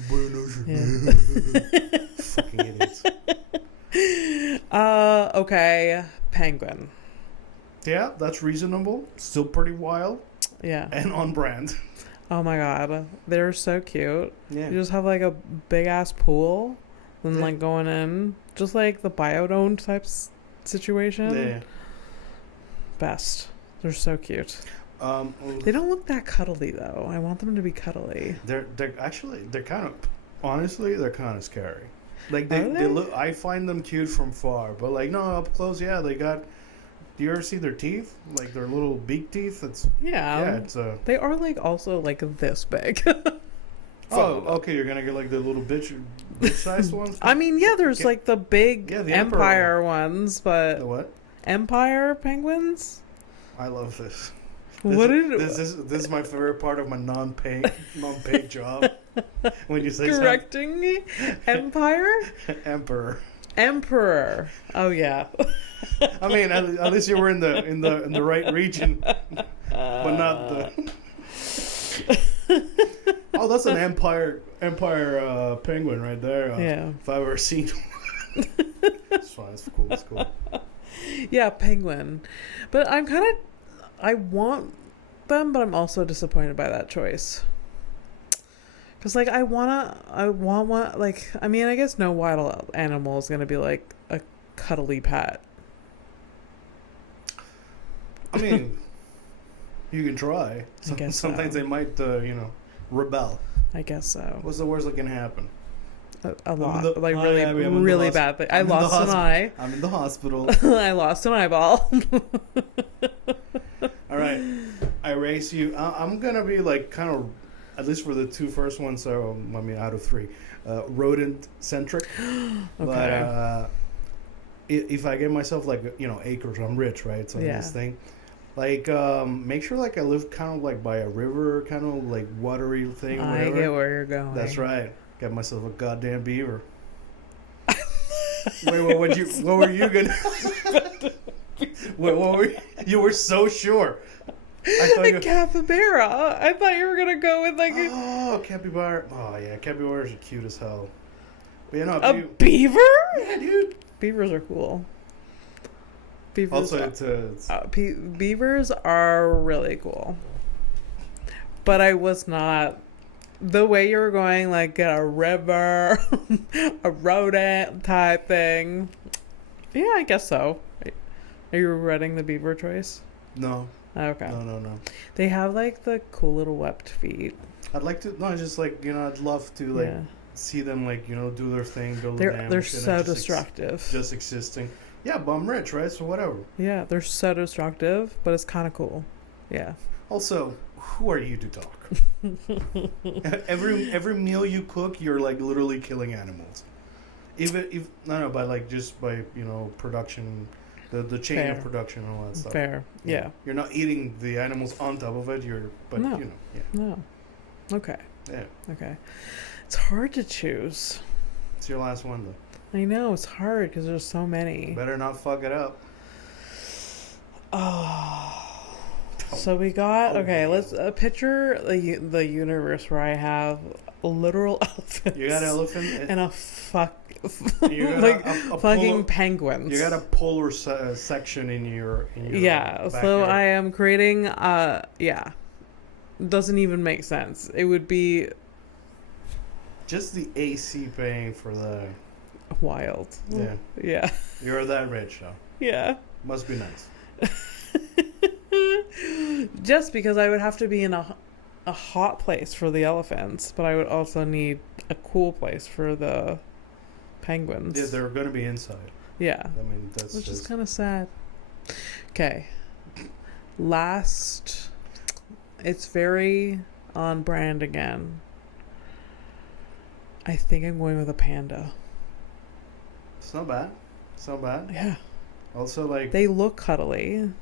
Buy an ocean. Yeah. Fucking idiots. Okay, penguin. Yeah, that's reasonable. Still pretty wild. Yeah. And on brand. Oh my god, they're so cute. Yeah. You just have like a big ass pool, and like going in, just like the biodome type situation. Yeah. Best. They're so cute. They don't look that cuddly though. I want them to be cuddly. They're kind of scary. Like they look. I find them cute from far, but like no, up close, yeah, they got. Do you ever see their teeth? Like their little beak teeth? They are like also like this big. Oh, okay. You're gonna get like the little bitch-sized ones. I mean, yeah. There's like the big the Empire ones, but the what? Empire penguins. I love this. This is my favorite part of my non-paid job. When you say correcting me, Empire, Emperor. Emperor. Oh yeah. I mean, at least you were in the right region, but not the. Oh, that's an empire penguin right there. Yeah. If I've ever seen one. It's fine. It's cool. It's cool. Yeah, penguin. But I want them, but I'm also disappointed by that choice. Because, like, I want one, like, I mean, I guess no wild animal is going to be, like, a cuddly pet. I mean, you can try. I guess sometimes so. they might, rebel. I guess so. What's the worst that can happen? A lot. Abby, really bad thing. I lost an eye. I'm in the hospital. I lost an eyeball. All right. I race you. I'm going to be, like, kind of, at least for the two first ones, so, I mean, out of three, rodent-centric. Okay. But if I get myself, like, acres, I'm rich, right? So Yeah. this thing. Like, make sure, like, I live kind of, like, by a river, kind of, like, watery thing or whatever. I get where you're going. That's right. Got myself a goddamn beaver. Wait, what were you gonna? Wait, what were you were so sure. I thought A capybara. I thought you were gonna go with like capybara. Oh yeah, capybaras are cute as hell. But a beaver. Yeah, dude. Beavers are cool. Beavers. Also, beavers are really cool. But I was not. The way you were going, like, get a river, a rodent type thing. Yeah, I guess so. Are you regretting the beaver choice? no, Okay. no. They have, like, the cool little webbed feet. I'd like to. No, just like I'd love to like see them like do their thing, build damage. They're so destructive. Just existing. Yeah, but I'm rich, right? So whatever. Yeah, they're so destructive, but it's kind of cool. Yeah. Also, who are you to talk? every meal you cook, you're like literally killing animals. By like just by production, the chain Fair. of production and all that stuff. Fair. Yeah. You're not eating the animals on top of it. No. Yeah. No. Okay. Yeah. Okay. It's hard to choose. It's your last one though. I know it's hard because there's so many. Better not fuck it up. Oh. So we got let's picture the universe where I have literal elephants. You got an elephant and fucking polar, penguins. You got a polar section in your yeah. backyard. So I am creating doesn't even make sense. It would be just the AC paying for the wild. Yeah. Yeah. You're that rich, though. Yeah. Must be nice. Just because I would have to be in a hot place for the elephants, but I would also need a cool place for the penguins. Yeah, they're going to be inside. Yeah. I mean, that's which just... is kind of sad. Okay. Last. It's very on brand again. I think I'm going with a panda. It's not bad. It's not bad. Yeah. Also, like... They look cuddly.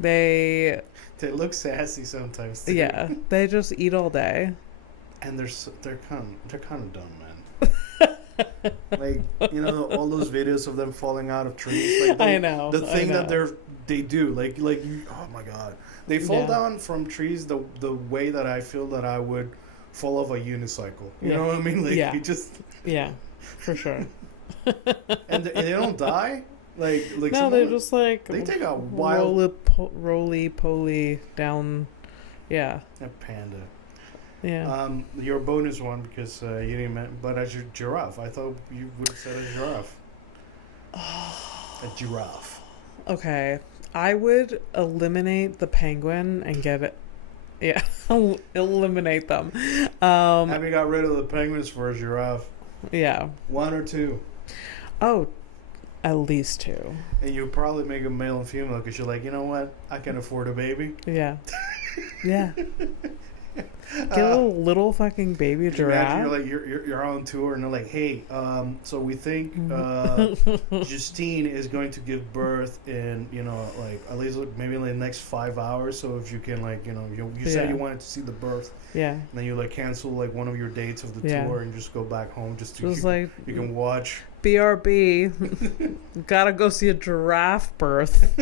They look sassy sometimes, too. Yeah. They just eat all day. And they're kind of dumb, man. Like, all those videos of them falling out of trees. Like I know. The thing that they do, like oh my god, they fall down from trees the way that I feel that I would fall off a unicycle. You know what I mean? Like you just for sure. and they don't die. Like no, they're just like they take a wild roly-poly down. Yeah. A panda. Yeah. Your bonus one because you didn't. But as your giraffe, I thought you would have said a giraffe. A giraffe. Okay, I would eliminate the penguin and get it. Yeah, eliminate them. Abby got rid of the penguins for a giraffe. Yeah. 1 or 2. Oh, at least 2. And you probably make a male and female because you're like, you know what? I can afford a baby. Yeah. Yeah. Get a little fucking baby giraffe. You're like you're on tour and they're like, hey, so we think Justine is going to give birth in like at least maybe in the next 5 hours. So if you can you said you wanted to see the birth. Yeah. And then you cancel one of your dates of the tour and just go back home just to you can watch. BRB. Gotta go see a giraffe birth.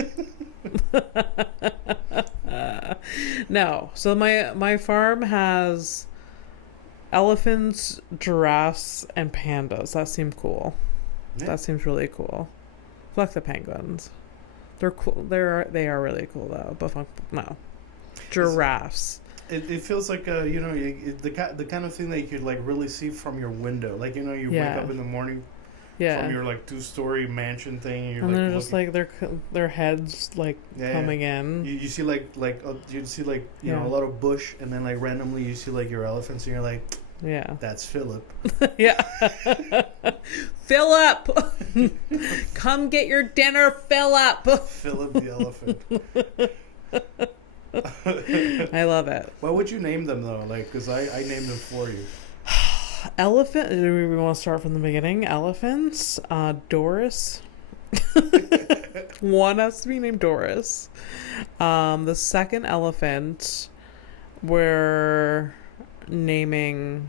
No. So my farm has elephants, giraffes, and pandas. That seemed cool. Yeah. That seems really cool. Fuck the penguins. They're cool. They are really cool though. But no. Giraffes. It feels like the kind of thing that you could like really see from your window. Like you wake up in the morning from your like 2-story mansion thing, and you're and like they're just like their heads like coming in. You see you'd see like you know a lot of bush, and then like randomly you see like your elephants, and you're like, yeah, that's Philip. Yeah. Philip, come get your dinner, Philip. Philip the elephant. I love it. What would you name them though? Like, because I named them for you. Elephant. Do we want to start from the beginning? Elephants. Doris. One has to be named Doris. The second elephant, we're naming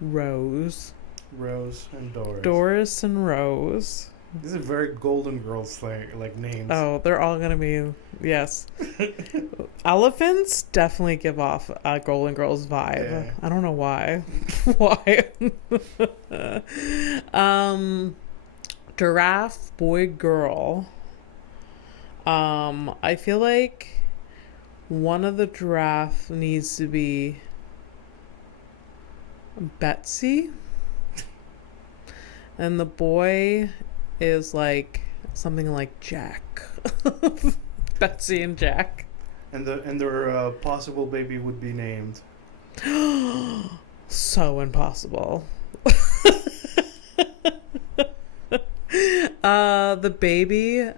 Rose. Rose and Doris. Doris and Rose. This is a very Golden Girls thing, like names. Oh, they're all gonna be yes. Elephants definitely give off a Golden Girls vibe. Yeah. I don't know why. Why? Giraffe, boy, girl. I feel like one of the giraffe needs to be Betsy, and the boy is like something like Jack. Betsy and Jack. And their possible baby would be named. So impossible. The baby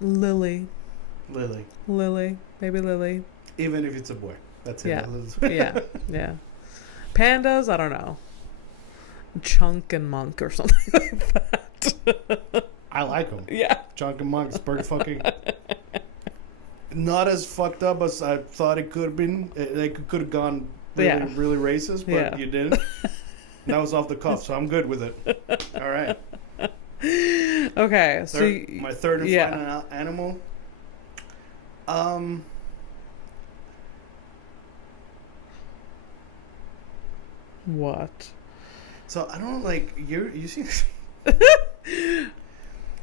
Lily. Baby Lily. Even if it's a boy. That's it. Yeah. Pandas, I don't know. Chunk and Monk or something like that. I like them. Yeah. Chunk and Monk's pretty fucking... Not as fucked up as I thought it could have been. It could have gone really racist, but you didn't. That was off the cuff, so I'm good with it. All right. Okay. My third and final animal. What? So I don't like you see.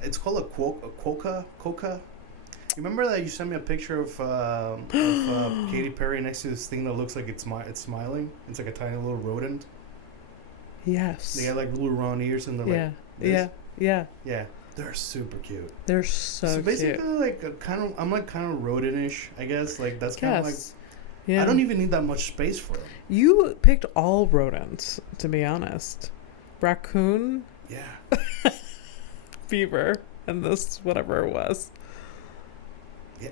It's called a quokka. You remember that you sent me a picture of Katy Perry next to this thing that looks like it's smiling? It's like a tiny little rodent. Yes. They got like little round ears and they're yeah. They're super cute. They're so basically cute. like I'm like kind of rodentish, I guess. Like that's kind of like. Yeah. I don't even need that much space for them. You picked all rodents, to be honest. Raccoon. Yeah. Beaver, and this whatever it was. Yeah.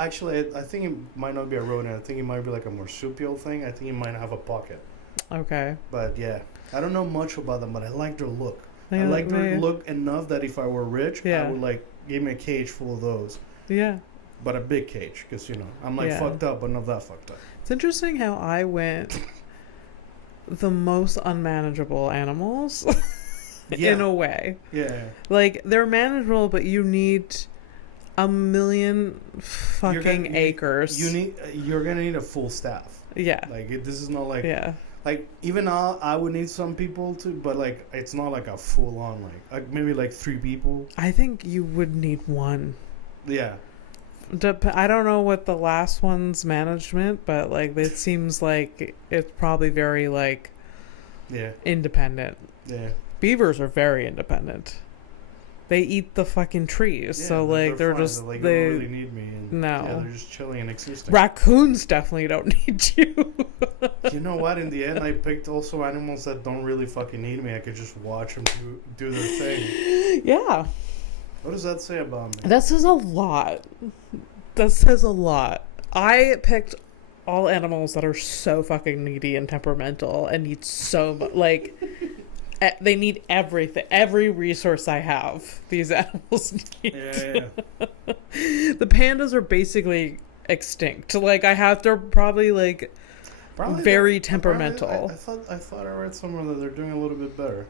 Actually, I think it might not be a rodent. I think it might be like a marsupial thing. I think it might have a pocket. Okay. But yeah, I don't know much about them, but I like their look. I like their look enough that if I were rich, I would like give me a cage full of those. Yeah. But a big cage, because I'm like fucked up, but not that fucked up. It's interesting how I went the most unmanageable animals in a way. Yeah. Like they're manageable, but you need a million fucking acres. You're gonna need a full staff. Yeah. Like this is not like yeah. Like even I would need some people to, but like it's not like a full on like maybe like 3 people. I think you would need one. Yeah. I don't know what the last one's management, but like it seems like it's probably very like independent. Yeah. Beavers are very independent. They eat the fucking trees, so like they're just they don't really need me. And, they're just chilling and existing. Raccoons definitely don't need you. You know what? In the end, I picked also animals that don't really fucking need me. I could just watch them do their thing. Yeah. What does that say about me? That says a lot. I picked all animals that are so fucking needy and temperamental and need so much. Like, they need everything. Every resource I have, these animals need. Yeah. The pandas are basically extinct. Like, they're probably like Probably very temperamental. I thought I read somewhere that they're doing a little bit better.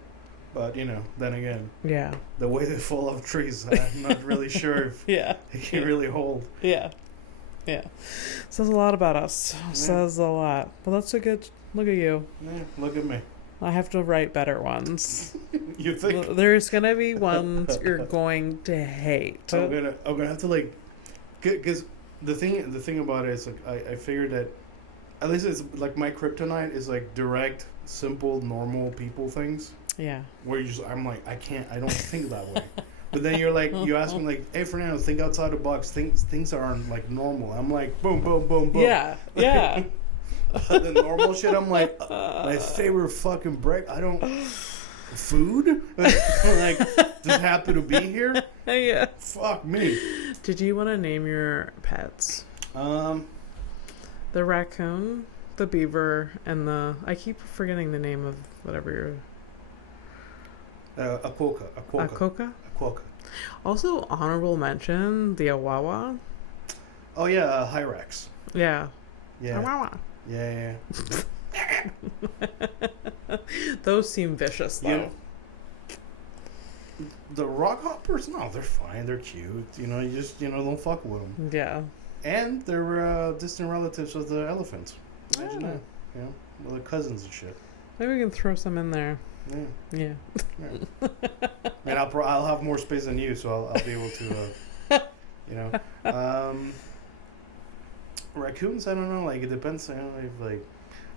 But, then again, Yeah. the way they fall off trees, I'm not really sure if Yeah. they can really hold. Yeah. Yeah. Says a lot about us. Yeah. Says a lot. But that's a good... Look at you. Yeah, look at me. I have to write better ones. You think? There's going to be ones you're going to hate. I'm gonna have to, like... Because the thing about it is, like, I figured that... At least it's, like, my kryptonite is, like, direct, simple, normal people things. Yeah. Where I'm like, I don't think that way. But then you're like, you ask me like, hey Fernando, think outside the box. Things aren't like normal. I'm like, boom, boom, boom, boom. Yeah, yeah. The normal shit, I'm like, my favorite fucking break. Food? Like, just happen to be here? Yeah. Fuck me. Did you want to name your pets? The raccoon, the beaver, and I keep forgetting the name of whatever you're... A quokka. Also, honorable mention, the Awawa. Oh yeah, Hyrax. Yeah. Yeah. Awawa. Yeah. Those seem vicious, though. The rock hoppers, no, they're fine. They're cute. You just don't fuck with them. Yeah. And they're distant relatives of the elephants. Imagine Oh. that. Well, they're cousins and shit. Maybe we can throw some in there. Yeah. Yeah. And I'll have more space than you, so I'll be able to, raccoons, I don't know, like, it depends, if, like,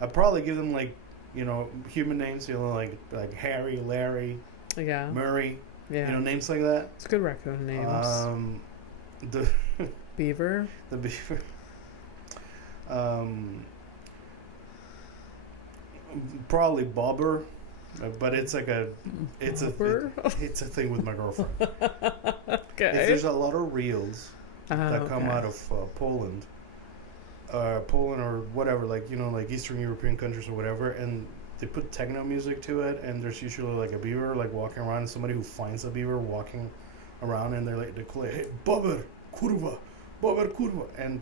I'd probably give them, like, human names, like Harry, Larry, Yeah. Murray, Yeah. names like that. It's good raccoon names. The Beaver. the beaver. Probably Bobber, but it's like it's a thing with my girlfriend. Okay. There's a lot of reels that come out of Poland, or whatever, like like Eastern European countries or whatever, and they put techno music to it, and there's usually like a beaver like walking around, and somebody who finds a beaver walking around, and they call it, hey, Bobber kurwa, and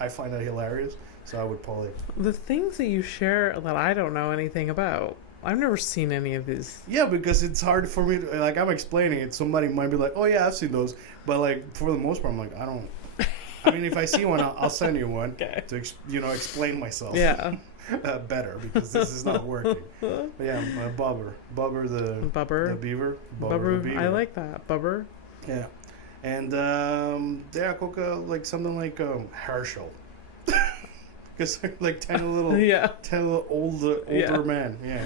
I find that hilarious. So I would probably... The things that you share that I don't know anything about. I've never seen any of these. Yeah, because it's hard for me to... Like, I'm explaining it. Somebody might be like, oh, yeah, I've seen those. But, like, for the most part, I'm like, I don't... I mean, if I see one, I'll send you one to, explain myself better, because this is not working. But, yeah, Bobber the beaver. Bobber the beaver. I like that. Bobber. Yeah. And, Coca, like, something like Herschel. Because they're like 10 little older men. Yeah.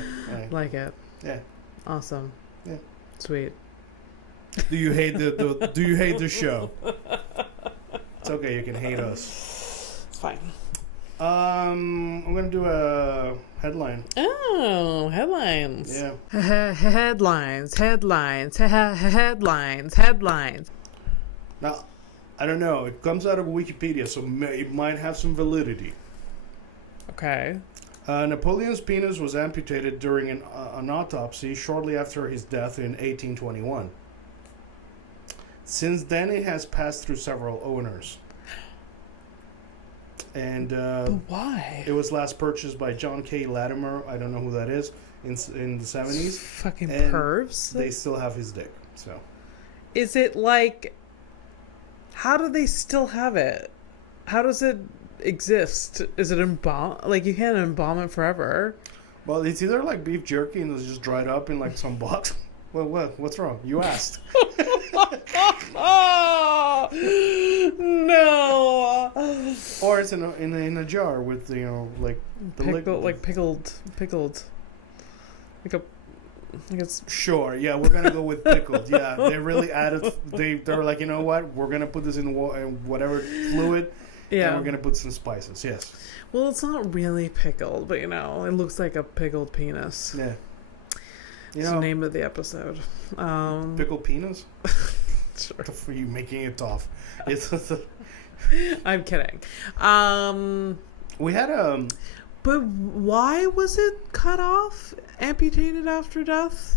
Like it. Yeah. Awesome. Yeah. Sweet. Do you hate the show? It's okay, you can hate us. It's fine. I'm gonna do a headline. Oh, headlines. Yeah. Headlines. Now, I don't know. It comes out of Wikipedia, so it might have some validity. Okay. Napoleon's penis was amputated during an autopsy shortly after his death in 1821. Since then, it has passed through several owners. And but why? It was last purchased by John K. Latimer. I don't know who that is. In the 70s. Fucking and pervs. They still have his dick. So. Is it like... How do they still have it? How does it exist? Is it embalmed? Like, you can't embalm it forever. Well, it's either like beef jerky and it's just dried up in like some box. Well, what's wrong? You asked. Oh, no. Or it's in a jar with like the pickled. Like it's sure. Yeah, we're gonna go with pickled. Yeah, they really added. They're like, you know what? We're gonna put this in whatever fluid. Yeah, and we're gonna put some spices. Yes. Well, it's not really pickled, but it looks like a pickled penis. Yeah. It's the name of the episode. Pickled penis? Sure. For you making it tough. I'm kidding. We had But why was it cut off? Amputated after death?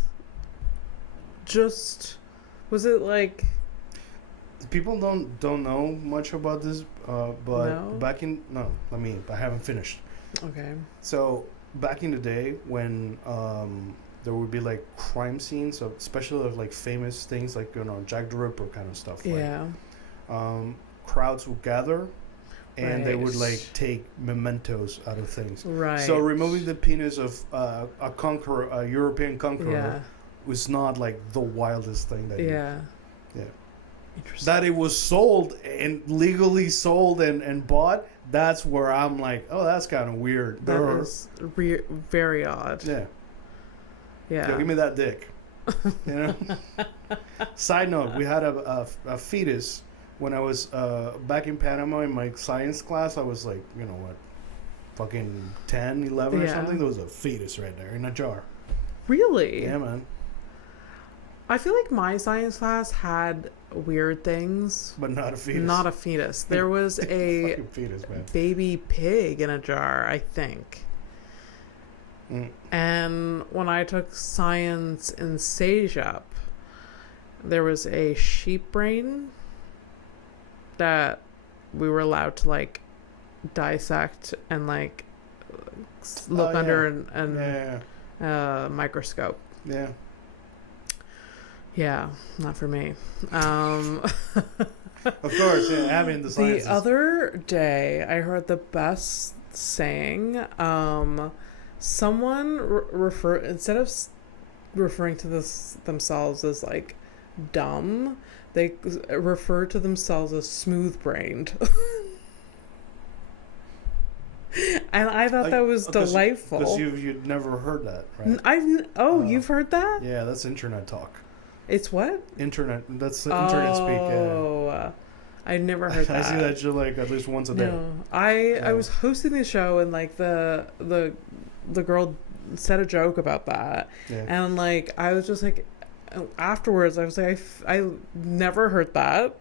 Was it like... People don't know much about this, but no? I haven't finished. Okay. So back in the day when there would be like crime scenes, so especially of like famous things like Jack the Ripper kind of stuff. Right? Yeah. Crowds would gather, and they would Right. like take mementos out of things. Right. So removing the penis of a European conqueror, Yeah. was not like the wildest thing that. Yeah. Yeah. Interesting. That it was sold and legally sold and bought. That's where I'm like, oh, that's kind of weird. That is very odd. Yeah. Yeah. Yo, give me that dick. You know. Side note: we had a fetus when I was back in Panama in my science class. I was like, you know what, fucking 10, 11 or Yeah. something. There was a fetus right there in a jar. Really? Yeah, man. I feel like my science class had weird things. But not a fetus. Not a fetus. There was a fucking fetus, man. baby pig in a jar, I think. And when I took science in SageUp, there was a sheep brain that we were allowed to like dissect and like look under a microscope. Yeah. Yeah, not for me. Of course, yeah, having the sciences. The other day, I heard the best saying. Someone instead of referring to themselves as like dumb, they refer to themselves as smooth-brained. And I thought that was delightful. Because you'd never heard that, right? You've heard that? Yeah, that's internet talk. It's what? Internet. That's internet speak. Yeah. Oh, I never heard that. I see that shit like at least once a day. No, I was hosting the show and like the girl said a joke about that, and like I was just like, afterwards I was like, I never heard that.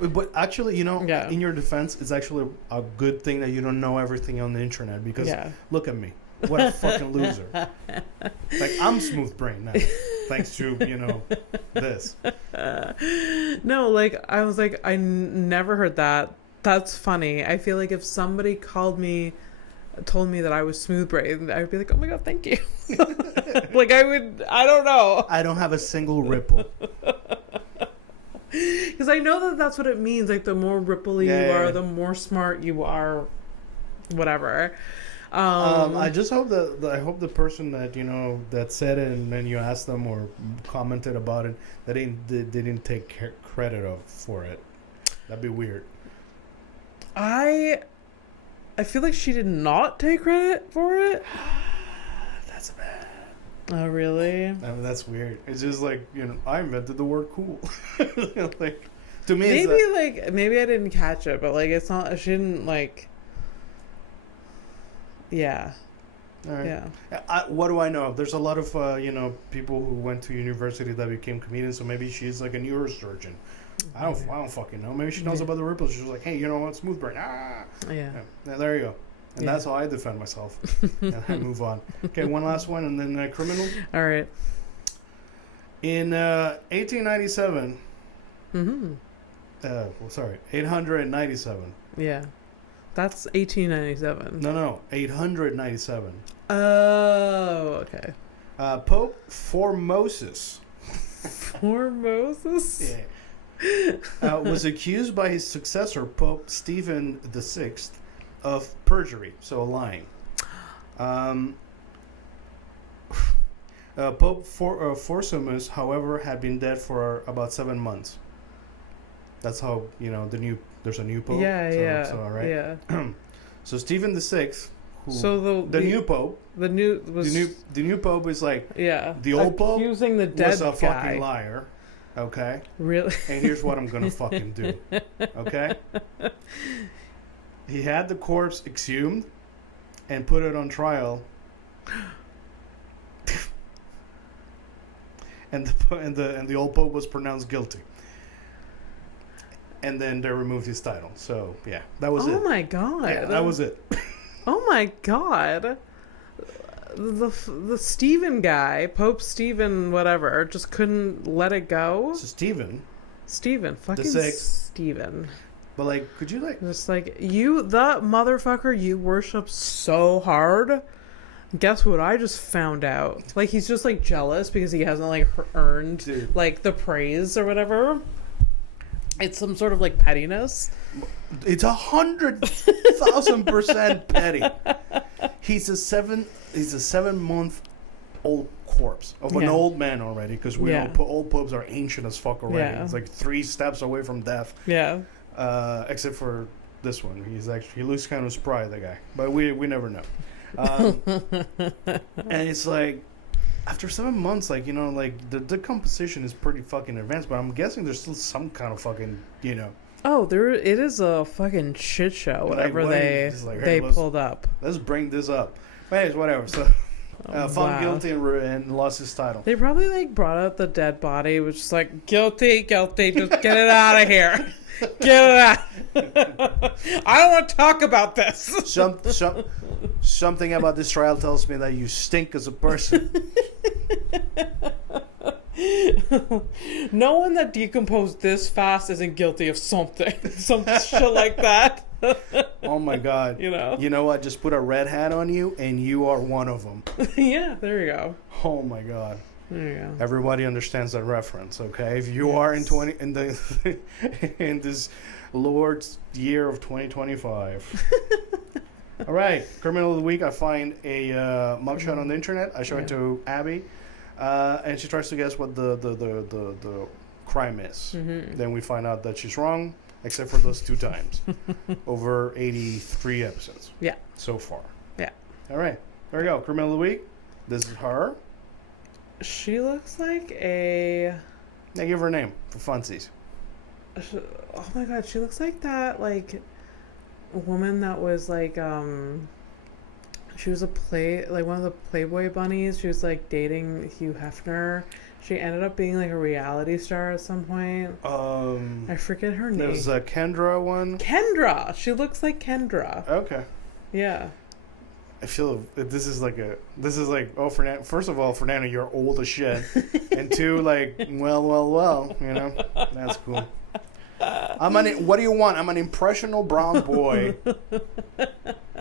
But actually, in your defense, it's actually a good thing that you don't know everything on the internet because look at me. What a fucking loser. Like, I'm smooth brain now. Thanks to, this. No, like, I was like, I never heard that. That's funny. I feel like if somebody told me that I was smooth brain, I would be like, oh my God, thank you. Like, I don't know. I don't have a single ripple. Because I know that that's what it means. Like, the more ripply you are, the more smart you are, whatever. I just hope I hope the person that that said it and then you asked them or commented about it that they didn't take credit for it. That'd be weird. I feel like she did not take credit for it. That's bad. Oh, really? I mean, that's weird. It's just like I invented the word cool. Like, to me, maybe I didn't catch it, but like it's not. She didn't like. Yeah. All right. Yeah. What do I know? There's a lot of people who went to university that became comedians. So maybe she's like a neurosurgeon. I don't fucking know. Maybe she knows about the ripples. She's like, hey, you know what? Smooth brain. Yeah. There you go. And that's how I defend myself. And move on. Okay, one last one, and then criminal. All right. In 1897. Mm-hmm. 897. Yeah. That's 1897. No, 897. Oh, okay. Pope Formosus. Formosus? Yeah. Was accused by his successor, Pope Stephen VI, of perjury, so lying. Pope Formosus, however, had been dead for about 7 months. That's how there's a new pope. Yeah. So, all right. Yeah. So Stephen VI, the new pope. The new pope is like the old accusing pope the dead was a guy. fucking liar. Okay. Really? And here's what I'm gonna fucking do. Okay. He had the corpse exhumed and put it on trial. And the old pope was pronounced guilty. And then they removed his title. So yeah, that was it. Oh my God. Yeah, that was it. Oh my God. The Stephen guy, Pope Stephen whatever, just couldn't let it go. So Stephen, fucking the sixth, Stephen. But like, could you like just like you, that motherfucker you worship so hard? Guess what I just found out? Like he's just like jealous because he hasn't like earned like the praise or whatever. It's some sort of like pettiness. It's 100,000% petty. He's a 7-month-old corpse of an old man already, because we know old popes are ancient as fuck already. Yeah. It's like 3 steps away from death. Yeah. Except for this one, he looks kind of spry, the guy, but we never know. And it's like after 7 months, like like the composition is pretty fucking advanced, but I'm guessing there's still some kind of fucking Oh, it is a fucking shit show. Whatever they pulled up. Let's bring this up. Anyways, whatever. So, found guilty and lost his title. They probably like brought out the dead body, which is like guilty. Just get it out of here. Get it out. I don't want to talk about this. Something about this trial tells me that you stink as a person. No one that decomposed this fast isn't guilty of something. Some shit like that. Oh my god. You know what? Just put a red hat on you and you are one of them. Yeah, there you go. Oh my god. There you go. Everybody understands that reference, okay? If you are in this Lord's year of 2025. All right, criminal of the week. I find a mugshot on the internet. I show it to Abby, and she tries to guess what the crime is. Mm-hmm. Then we find out that she's wrong, except for those 2 times. Over 83 episodes. Yeah. So far. Yeah. All right, there we go. Criminal of the week. This is her. She looks like a... Now give her a name for funsies. Oh my god, she looks like that, like, woman that was like, she was one of the Playboy bunnies. She was like dating Hugh Hefner. She ended up being like a reality star at some point. I forget her name. There's a Kendra one. Kendra! She looks like Kendra. Okay. Yeah. I feel this is like oh, Fernando. First of all, Fernando, you're old as shit, and 2, like, well, that's cool. What do you want? I'm an impressionable brown boy.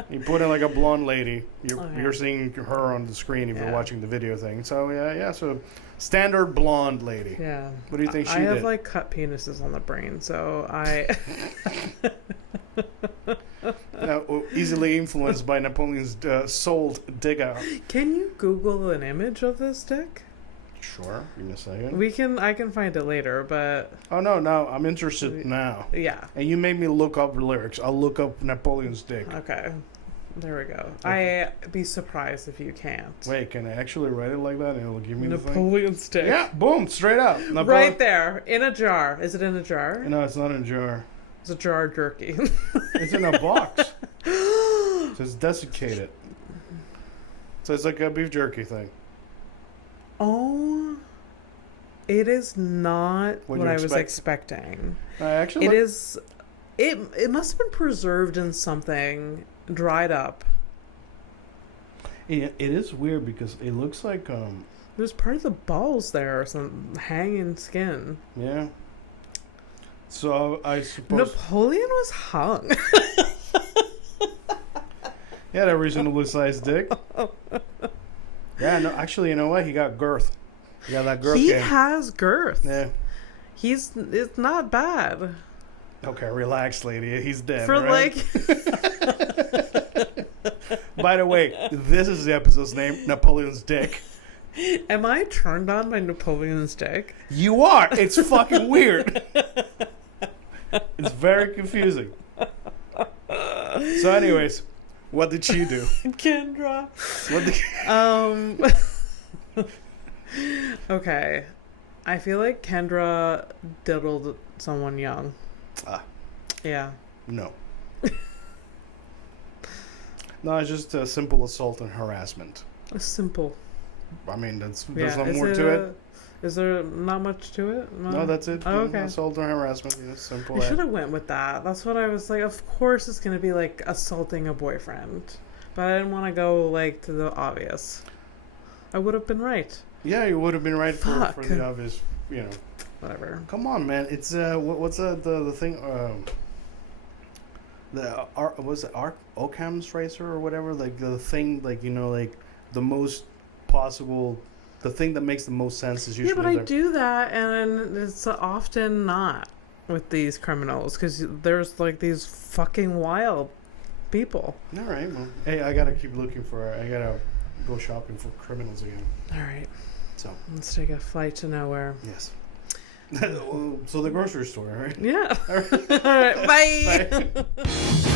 You put in like a blonde lady. You're seeing her on the screen if you're watching the video thing. So yeah. So standard blonde lady. Yeah. What do you think she did? I have like cut penises on the brain, so I. Easily influenced by Napoleon's sold dick out. Can you Google an image of this dick? Sure. Give me a second. I can find it later, but... Oh, no, I'm interested now. Yeah. And you made me look up lyrics. I'll look up Napoleon's dick. Okay. There we go. Okay. I'd be surprised if you can't. Wait, can I actually write it like that and it'll give me Napoleon's dick? Yeah, boom, straight up. Right there, in a jar. Is it in a jar? No, it's not in a jar. It's a jar of jerky. It's in a box. It says desiccated. So it's like a beef jerky thing. Oh, it is not what I was expecting. Actually, it is. It must have been preserved in something, dried up. It is weird because it looks like there's part of the balls there or some hanging skin. Yeah. So I suppose Napoleon was hung. He had a reasonably sized dick. Yeah, no, actually, you know what? He got girth. He got that girth He game. has girth. Yeah. It's not bad. Okay, relax, lady. He's dead, For right? By the way, this is the episode's name, Napoleon's Dick. Am I turned on by Napoleon's dick? You are. It's fucking weird. It's very confusing. So anyways, what did she do? Kendra. Okay. I feel like Kendra diddled someone young. Yeah. No. No, it's just a simple assault and harassment. Simple. I mean, there's no more to it. Is there not much to it? No, that's it. Oh, okay. Assault and harassment. Simple. I should have went with that. That's what I was like. Of course, it's gonna be like assaulting a boyfriend, but I didn't want to go like to the obvious. I would have been right. Yeah, you would have been right for the obvious. Whatever. Come on, man. It's what's the thing? was it Occam's razor or whatever? Like the thing, like like the most possible, the thing that makes the most sense is usually. Yeah, but I do that, and it's often not with these criminals because there's like these fucking wild people. All right, well, hey, I gotta keep looking for. I gotta go shopping for criminals again. All right, so let's take a flight to nowhere. Yes. So the grocery store, right? Yeah. All right. Bye. Bye.